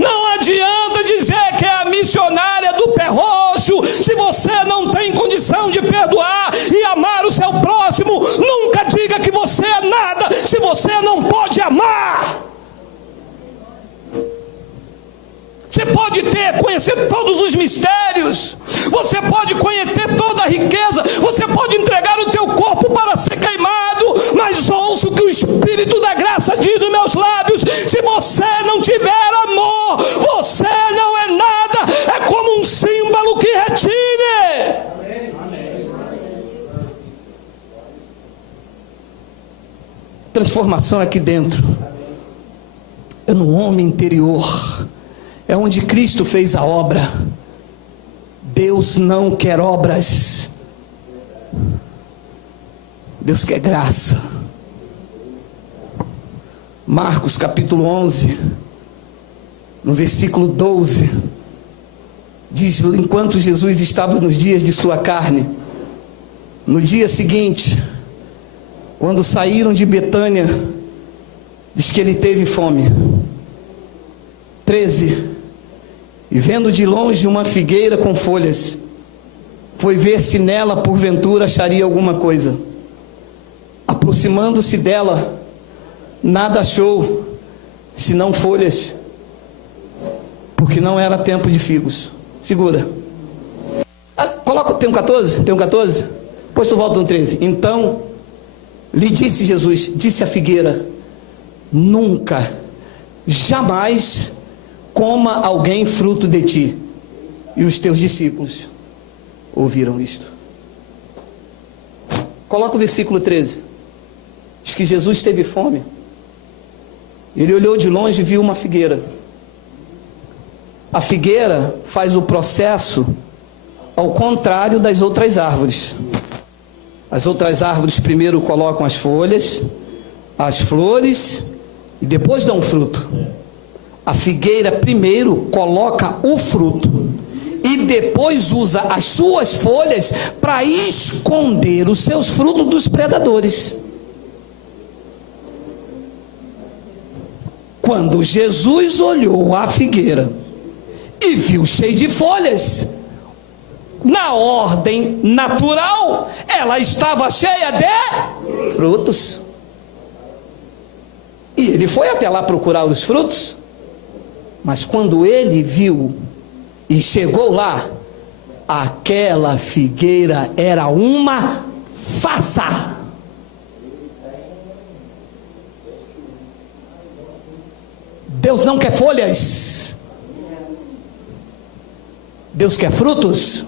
Não adianta dizer que é a missionária do pé roxo se você não tem condição de perdoar e amar o seu próximo. Nunca diga que você é nada se você não pode amar. Você pode conhecer todos os mistérios, você pode conhecer toda a riqueza, você pode entregar o teu corpo para ser queimado, mas ouça o que o Espírito da graça diz nos meus lábios: se você não tiver amor, você não é nada, é como um símbolo que retine. Transformação é aqui dentro, é no homem interior. É onde Cristo fez a obra. Deus não quer obras. Deus quer graça. Marcos capítulo 11, no versículo 12, diz: enquanto Jesus estava nos dias de sua carne, No dia seguinte, quando saíram de Betânia, diz que ele teve fome. 13. E vendo de longe uma figueira com folhas, foi ver se nela porventura acharia alguma coisa. Aproximando-se dela, nada achou, senão folhas, porque não era tempo de figos. Segura. Coloca, tem um 14? Tem um 14? Depois tu volta no 13. Então, lhe disse Jesus, disse a figueira, nunca, jamais coma alguém fruto de ti. E os teus discípulos ouviram isto. Coloca o versículo 13. Diz que Jesus teve fome. Ele olhou de longe e viu uma figueira. A figueira faz o processo ao contrário das outras árvores. As outras árvores primeiro colocam as folhas, as flores e depois dão fruto. A figueira primeiro coloca o fruto e depois usa as suas folhas para esconder os seus frutos dos predadores. Quando Jesus olhou a figueira e viu cheio de folhas, na ordem natural, ela estava cheia de frutos. E ele foi até lá procurar os frutos. Mas quando ele viu e chegou lá, aquela figueira era uma farsa. Deus não quer folhas. Deus quer frutos.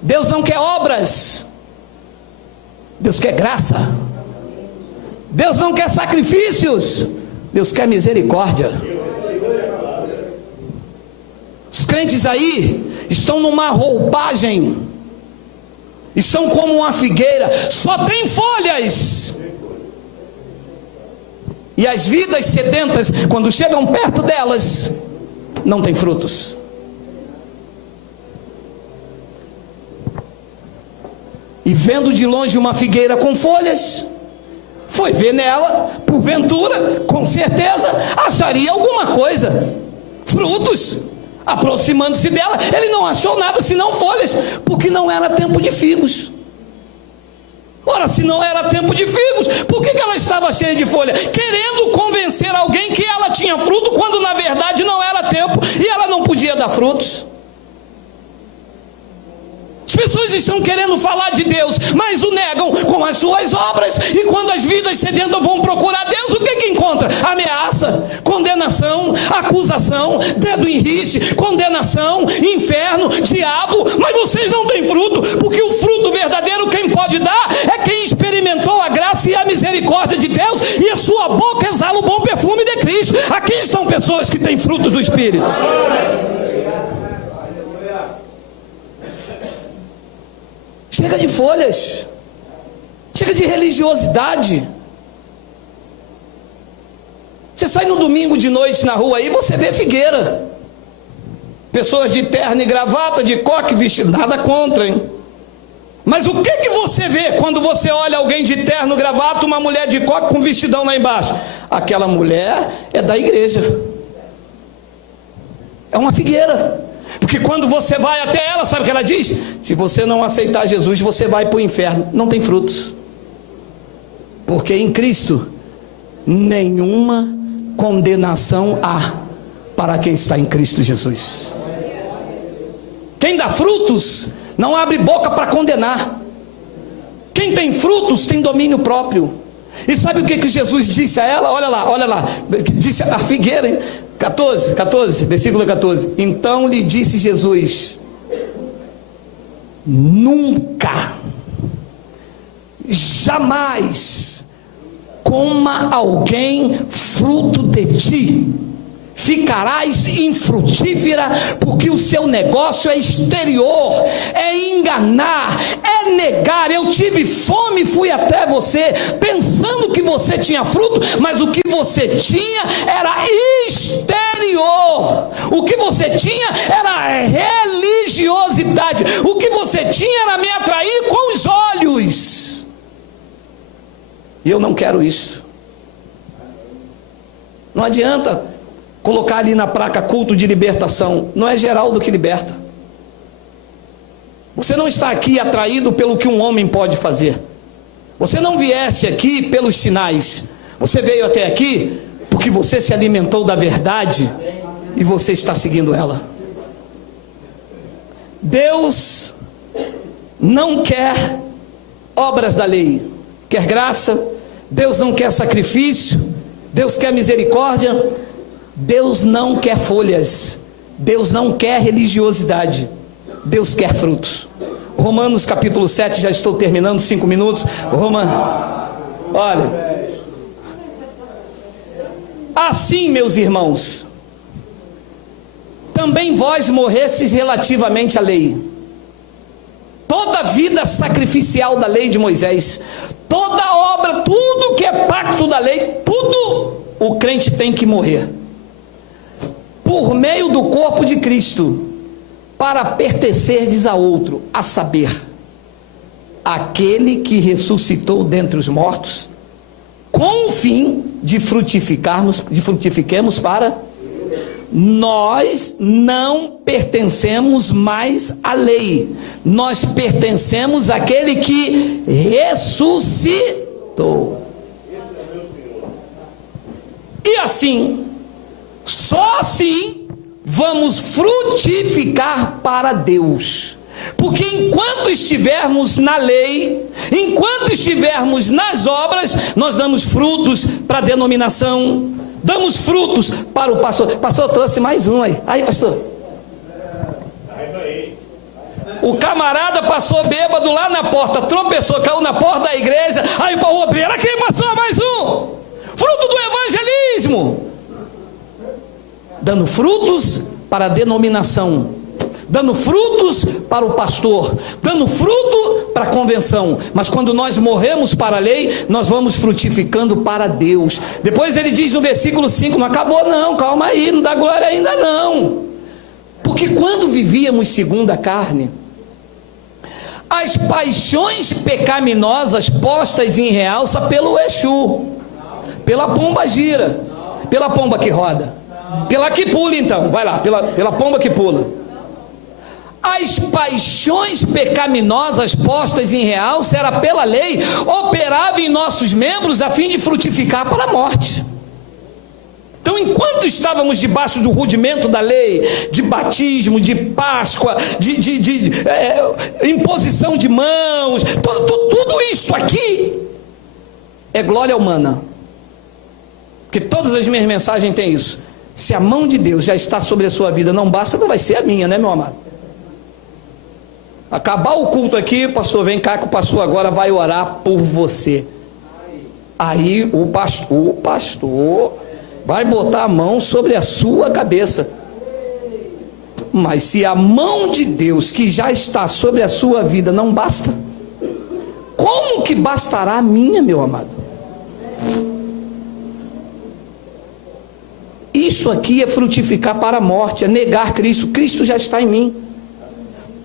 Deus não quer obras. Deus quer graça. Deus não quer sacrifícios. Deus quer misericórdia. Os crentes aí estão numa roubagem. Estão como uma figueira, só tem folhas. E as vidas sedentas, quando chegam perto delas, não tem frutos. E vendo de longe uma figueira com folhas, foi ver nela, porventura, com certeza, acharia alguma coisa, frutos. Aproximando-se dela, ele não achou nada senão folhas, porque não era tempo de figos. Ora, se não era tempo de figos, por que ela estava cheia de folha? Querendo convencer alguém que ela tinha fruto, quando na verdade não era tempo, e ela não podia dar frutos. As pessoas estão querendo falar de Deus, mas o negam com as suas obras. E quando as vidas sedentas vão procurar Deus, o que encontra? Ameaça, condenação, acusação, dedo em riste, condenação, inferno, diabo. Mas vocês não têm fruto, porque o fruto verdadeiro quem pode dar é quem experimentou a graça e a misericórdia de Deus, e a sua boca exala o bom perfume de Cristo. Aqui estão pessoas que têm frutos do Espírito. Chega de folhas, chega de religiosidade. Você sai no domingo de noite na rua aí, você vê figueira, pessoas de terno e gravata, de coque, vestido, nada contra, hein? Mas o que você vê quando você olha alguém de terno, gravata, uma mulher de coque com vestidão lá embaixo? Aquela mulher é da igreja, é uma figueira. Porque quando você vai até ela, sabe o que ela diz? Se você não aceitar Jesus, você vai para o inferno. Não tem frutos. Porque em Cristo, nenhuma condenação há para quem está em Cristo Jesus. Quem dá frutos, não abre boca para condenar. Quem tem frutos, tem domínio próprio. E sabe o que Jesus disse a ela? Olha lá. Disse a figueira, hein? 14, versículo 14. Então lhe disse Jesus: nunca, jamais coma alguém fruto de ti. Ficarás infrutífera, porque o seu negócio é exterior, é enganar, é negar. Eu tive fome, fui até você, pensando que você tinha fruto, mas o que você tinha era exterior. O que você tinha era religiosidade. O que você E eu não quero isso. Não adianta colocar ali na placa culto de libertação. Não é Geraldo que liberta. Você não está aqui atraído pelo que um homem pode fazer. Você não viesse aqui pelos sinais. Você veio até aqui porque você se alimentou da verdade e você está seguindo ela. Deus não quer obras da lei, quer graça. Deus não quer sacrifício. Deus quer misericórdia. Deus não quer folhas. Deus não quer religiosidade. Deus quer frutos. Romanos capítulo 7, já estou terminando, 5 minutos. Olha, assim, meus irmãos, também vós morrestes relativamente à lei. Toda a vida sacrificial da lei de Moisés, toda obra, tudo que é pacto da lei, tudo o crente tem que morrer por meio do corpo de Cristo, para pertencerdes a outro, a saber, aquele que ressuscitou dentre os mortos, com o fim de frutifiquemos para... Nós não pertencemos mais à lei, nós pertencemos àquele que ressuscitou. E assim, só assim vamos frutificar para Deus. Porque enquanto estivermos na lei, enquanto estivermos nas obras, nós damos frutos para a denominação, damos frutos para o pastor. Pastor, trouxe mais um aí. Aí, pastor. O camarada passou bêbado lá na porta, tropeçou, caiu na porta da igreja. Aí para o obreiro, aqui passou mais um. Fruto do evangelismo. Dando frutos para a denominação, dando frutos para o pastor, dando fruto para a convenção. Mas quando nós morremos para a lei, nós vamos frutificando para Deus. Depois ele diz no versículo 5, não acabou não, calma aí, não dá glória ainda não. Porque quando vivíamos segundo a carne, as paixões pecaminosas postas em realça pelo Exu, pela pomba gira, pela pomba que roda, pela que pula então, vai lá, pela pomba que pula. As paixões pecaminosas postas em realce era pela lei, operava em nossos membros a fim de frutificar para a morte. Então, enquanto estávamos debaixo do rudimento da lei, de batismo, de Páscoa, de imposição de mãos, tudo isso aqui é glória humana. Porque todas as minhas mensagens têm isso. Se a mão de Deus já está sobre a sua vida, não basta, não vai ser a minha, né, meu amado? Acabar o culto aqui, pastor, vem cá que o pastor agora vai orar por você. Aí o pastor vai botar a mão sobre a sua cabeça. Mas se a mão de Deus que já está sobre a sua vida não basta, como que bastará a minha, meu amado? Isso aqui é frutificar para a morte, é negar Cristo. Cristo já está em mim.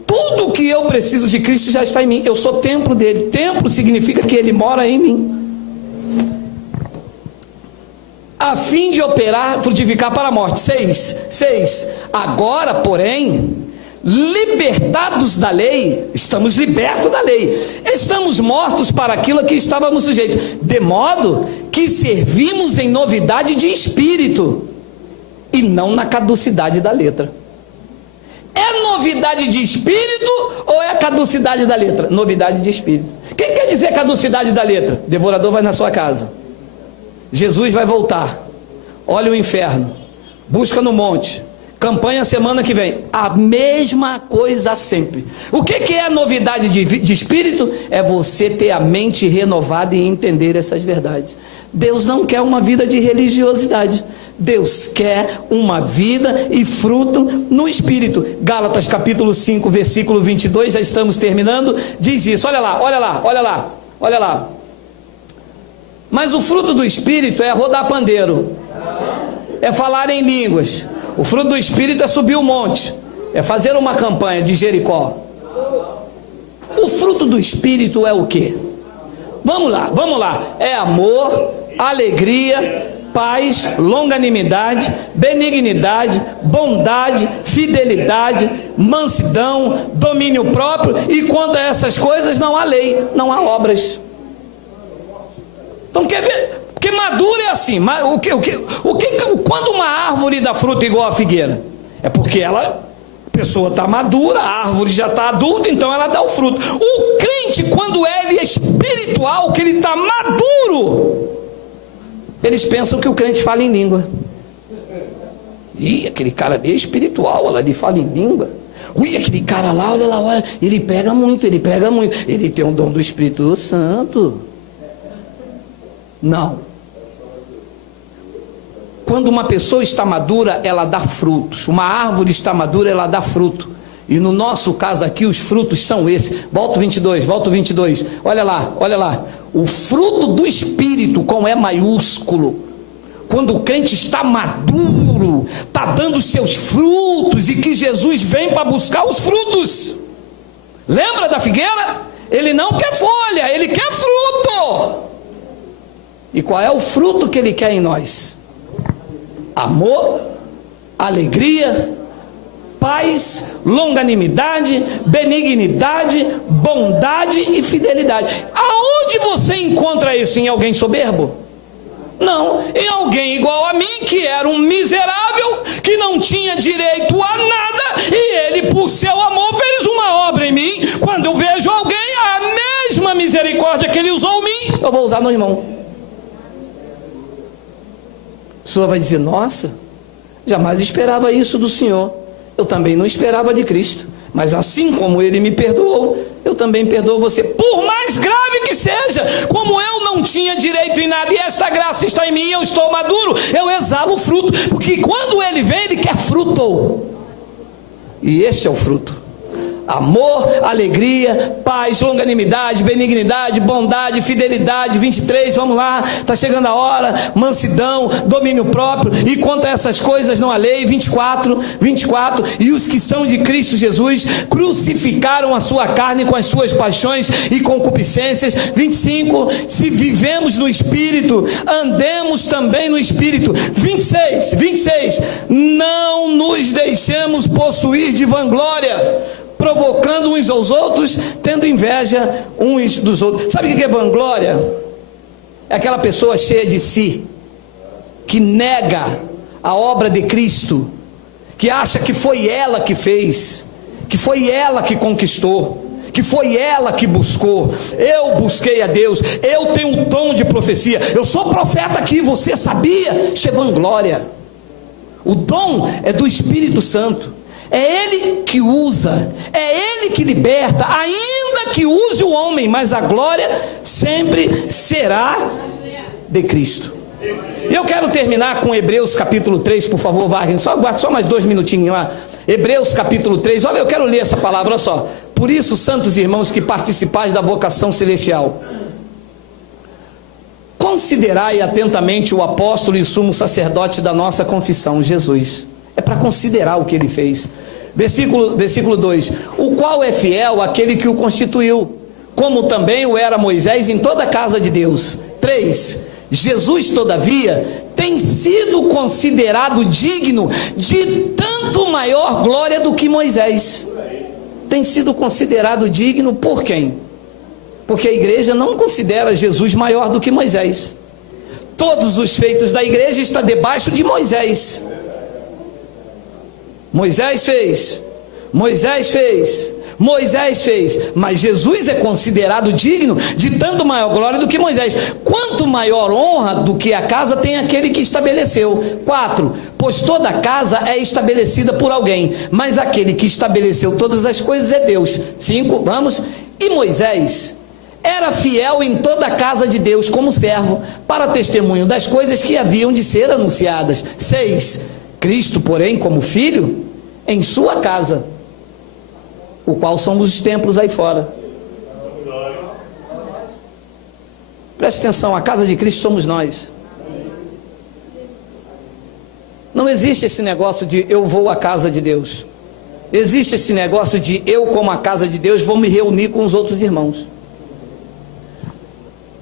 Tudo que eu preciso de Cristo já está em mim. Eu sou templo dele. Templo significa que ele mora em mim. A fim de operar, frutificar para a morte. 6. Agora, porém, libertados da lei, estamos libertos da lei. Estamos mortos para aquilo a que estávamos sujeitos. De modo que servimos em novidade de espírito e não na caducidade da letra. É novidade de espírito ou é caducidade da letra? Novidade de espírito. O que quer dizer caducidade da letra? Devorador vai na sua casa, Jesus vai voltar, olha o inferno, busca no monte, campanha semana que vem, a mesma coisa sempre. O que é a novidade de espírito? É você ter a mente renovada e entender essas verdades. Deus não quer uma vida de religiosidade, Deus quer uma vida e fruto no Espírito. Gálatas capítulo 5, versículo 22, já estamos terminando, diz isso, olha lá. Mas o fruto do Espírito é rodar pandeiro, é falar em línguas. O fruto do Espírito é subir o monte, é fazer uma campanha de Jericó. O fruto do Espírito é o quê? Vamos lá. É amor, alegria, paz, longanimidade, benignidade, bondade, fidelidade, mansidão, domínio próprio, e quanto a essas coisas não há lei, não há obras. Então quer ver? Porque madura é assim, quando uma árvore dá fruto igual a figueira? É porque a pessoa está madura, a árvore já está adulta, então ela dá o fruto. O crente, quando ele é espiritual, que ele está maduro, eles pensam que o crente fala em língua. Ih, aquele cara ali é espiritual, ela ali fala em língua. Ui, aquele cara lá, olha, ele prega muito, ele tem um dom do Espírito Santo. Não. Quando uma pessoa está madura, ela dá frutos. Uma árvore está madura, ela dá fruto. E no nosso caso aqui, os frutos são esses. Volta o 22. Olha lá. O fruto do Espírito, com E maiúsculo. Quando o crente está maduro, está dando os seus frutos, e que Jesus vem para buscar os frutos. Lembra da figueira? Ele não quer folha, ele quer fruto. E qual é o fruto que ele quer em nós? Amor, alegria, paz, longanimidade, benignidade, bondade e fidelidade. Aonde você encontra isso? Em alguém soberbo? Não, em alguém igual a mim, que era um miserável, que não tinha direito a nada, e ele, por seu amor, fez uma obra em mim. Quando eu vejo alguém, a mesma misericórdia que ele usou em mim, eu vou usar no irmão. A pessoa vai dizer: nossa, jamais esperava isso do Senhor. Eu também não esperava de Cristo, mas assim como Ele me perdoou, eu também perdoo você, por mais grave que seja. Como eu não tinha direito em nada, e esta graça está em mim, eu estou maduro, eu exalo o fruto, porque quando Ele vem, Ele quer fruto, e este é o fruto: amor, alegria, paz, longanimidade, benignidade, bondade, fidelidade. 23, vamos lá, está chegando a hora. Mansidão, domínio próprio, e quanto a essas coisas não há lei. 24, e os que são de Cristo Jesus crucificaram a sua carne com as suas paixões e concupiscências. 25, se vivemos no Espírito, andemos também no Espírito. 26, não nos deixemos possuir de vanglória, provocando uns aos outros, tendo inveja uns dos outros. Sabe o que é vanglória? É aquela pessoa cheia de si, que nega a obra de Cristo, que acha que foi ela que fez, que foi ela que conquistou, que foi ela que buscou. Eu busquei a Deus, eu tenho um dom de profecia, eu sou profeta aqui, você sabia? Isso é vanglória. O dom é do Espírito Santo. É Ele que usa, é Ele que liberta, ainda que use o homem, mas a glória sempre será de Cristo. Eu quero terminar com Hebreus capítulo 3, por favor, Wagner, guarde só mais 2 minutinhos lá. Hebreus capítulo 3, olha, eu quero ler essa palavra, olha só. Por isso, santos irmãos que participais da vocação celestial, considerai atentamente o apóstolo e sumo sacerdote da nossa confissão, Jesus. É para considerar o que ele fez. Versículo 2: o qual é fiel àquele que o constituiu, como também o era Moisés em toda a casa de Deus. 3: Jesus, todavia, tem sido considerado digno de tanto maior glória do que Moisés. Tem sido considerado digno por quem? Porque a igreja não considera Jesus maior do que Moisés. Todos os feitos da igreja estão debaixo de Moisés. Moisés fez, mas Jesus é considerado digno de tanto maior glória do que Moisés. Quanto maior honra do que a casa tem aquele que estabeleceu. 4, pois toda casa é estabelecida por alguém, mas aquele que estabeleceu todas as coisas é Deus. 5, vamos, e Moisés era fiel em toda a casa de Deus como servo, para testemunho das coisas que haviam de ser anunciadas. 6, Cristo, porém, como filho, em sua casa, o qual somos os templos aí fora. Preste atenção, a casa de Cristo somos nós. Não existe esse negócio de eu vou à casa de Deus. Existe esse negócio de eu, como a casa de Deus, vou me reunir com os outros irmãos.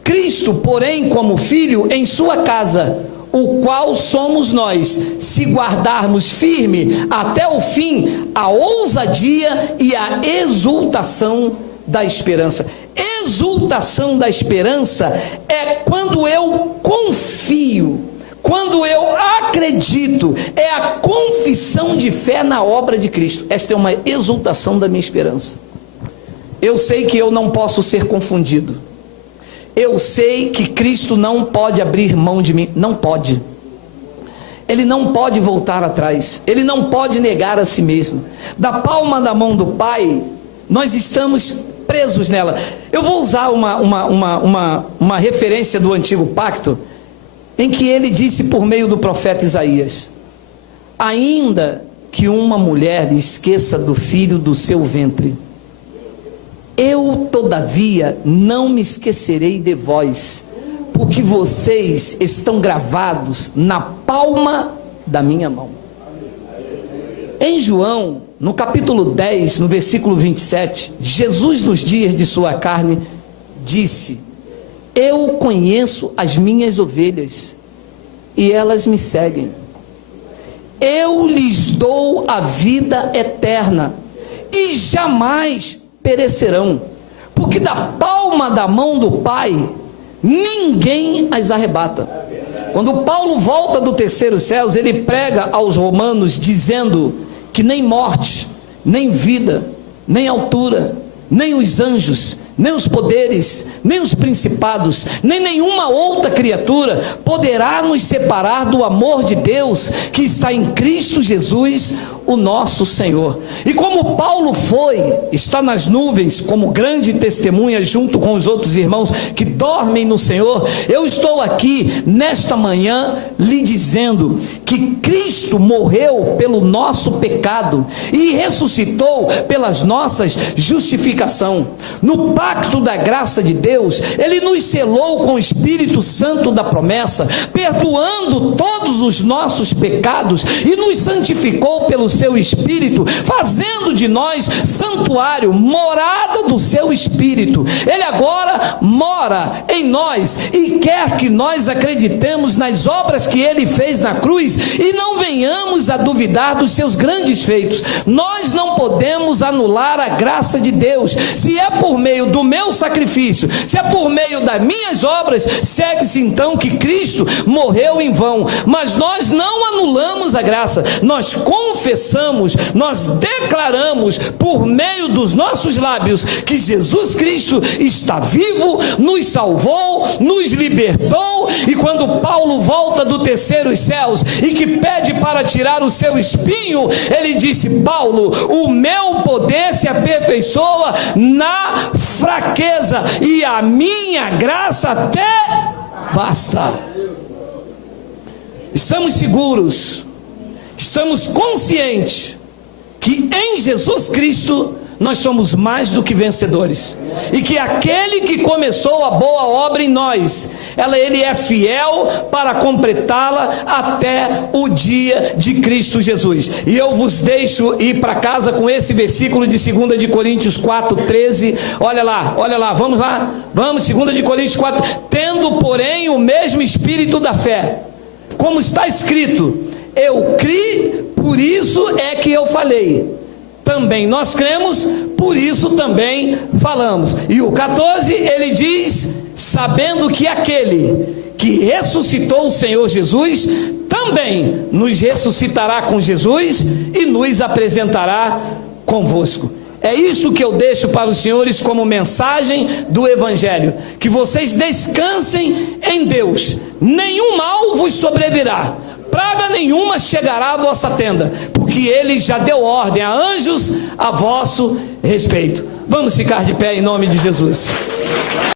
Cristo, porém, como filho em sua casa, o qual somos nós, se guardarmos firme até o fim a ousadia e a exultação da esperança. Exultação da esperança é quando eu confio, quando eu acredito, é a confissão de fé na obra de Cristo. Esta é uma exultação da minha esperança. Eu sei que eu não posso ser confundido. Eu sei que Cristo não pode abrir mão de mim. Não pode. Ele não pode voltar atrás. Ele não pode negar a si mesmo. Da palma da mão do Pai, nós estamos presos nela. Eu vou usar uma referência do Antigo Pacto, em que ele disse por meio do profeta Isaías: ainda que uma mulher esqueça do filho do seu ventre, eu todavia não me esquecerei de vós, porque vocês estão gravados na palma da minha mão. Em João, no capítulo 10, no versículo 27, Jesus, nos dias de sua carne, disse: eu conheço as minhas ovelhas, e elas me seguem. Eu lhes dou a vida eterna, e jamais perecerão, porque da palma da mão do Pai, ninguém as arrebata. Quando Paulo volta do terceiro céu, ele prega aos romanos, dizendo que nem morte, nem vida, nem altura, nem os anjos, nem os poderes, nem os principados, nem nenhuma outra criatura poderá nos separar do amor de Deus que está em Cristo Jesus, o nosso Senhor. E como Paulo está nas nuvens como grande testemunha junto com os outros irmãos que dormem no Senhor, eu estou aqui nesta manhã lhe dizendo que Cristo morreu pelo nosso pecado e ressuscitou pelas nossas justificação. No pacto da graça de Deus, ele nos selou com o Espírito Santo da promessa, perdoando todos os nossos pecados, e nos santificou pelo seu Espírito, fazendo de nós santuário, morada do seu Espírito. Ele agora mora em nós e quer que nós acreditemos nas obras que ele fez na cruz e não venhamos a duvidar dos seus grandes feitos. Nós não podemos anular a graça de Deus. Se é por meio do meu sacrifício, se é por meio das minhas obras, segue-se então que Cristo morreu em vão. Mas nós não anulamos a graça, nós confessamos, nós declaramos por meio dos nossos lábios que Jesus Cristo está vivo, nos salvou, nos libertou. E quando Paulo volta do terceiro céus e que pede para tirar o seu espinho, ele disse: Paulo, o meu poder se aperfeiçoa na fraqueza, e a minha graça até basta. Estamos seguros, estamos conscientes que em Jesus Cristo nós somos mais do que vencedores, e que aquele que começou a boa obra em nós, ele é fiel para completá-la até o dia de Cristo Jesus. E eu vos deixo ir para casa com esse versículo de 2 de Coríntios 4:13. Olha lá, vamos lá, vamos, 2 de Coríntios 4, tendo porém o mesmo espírito da fé, como está escrito: eu criei, por isso é que eu falei. Também nós cremos, por isso também falamos. E o 14, ele diz: sabendo que aquele que ressuscitou o Senhor Jesus, também nos ressuscitará com Jesus e nos apresentará convosco. É isso que eu deixo para os senhores como mensagem do Evangelho: que vocês descansem em Deus, nenhum mal vos sobrevirá, praga nenhuma chegará à vossa tenda, porque ele já deu ordem a anjos a vosso respeito. Vamos ficar de pé em nome de Jesus.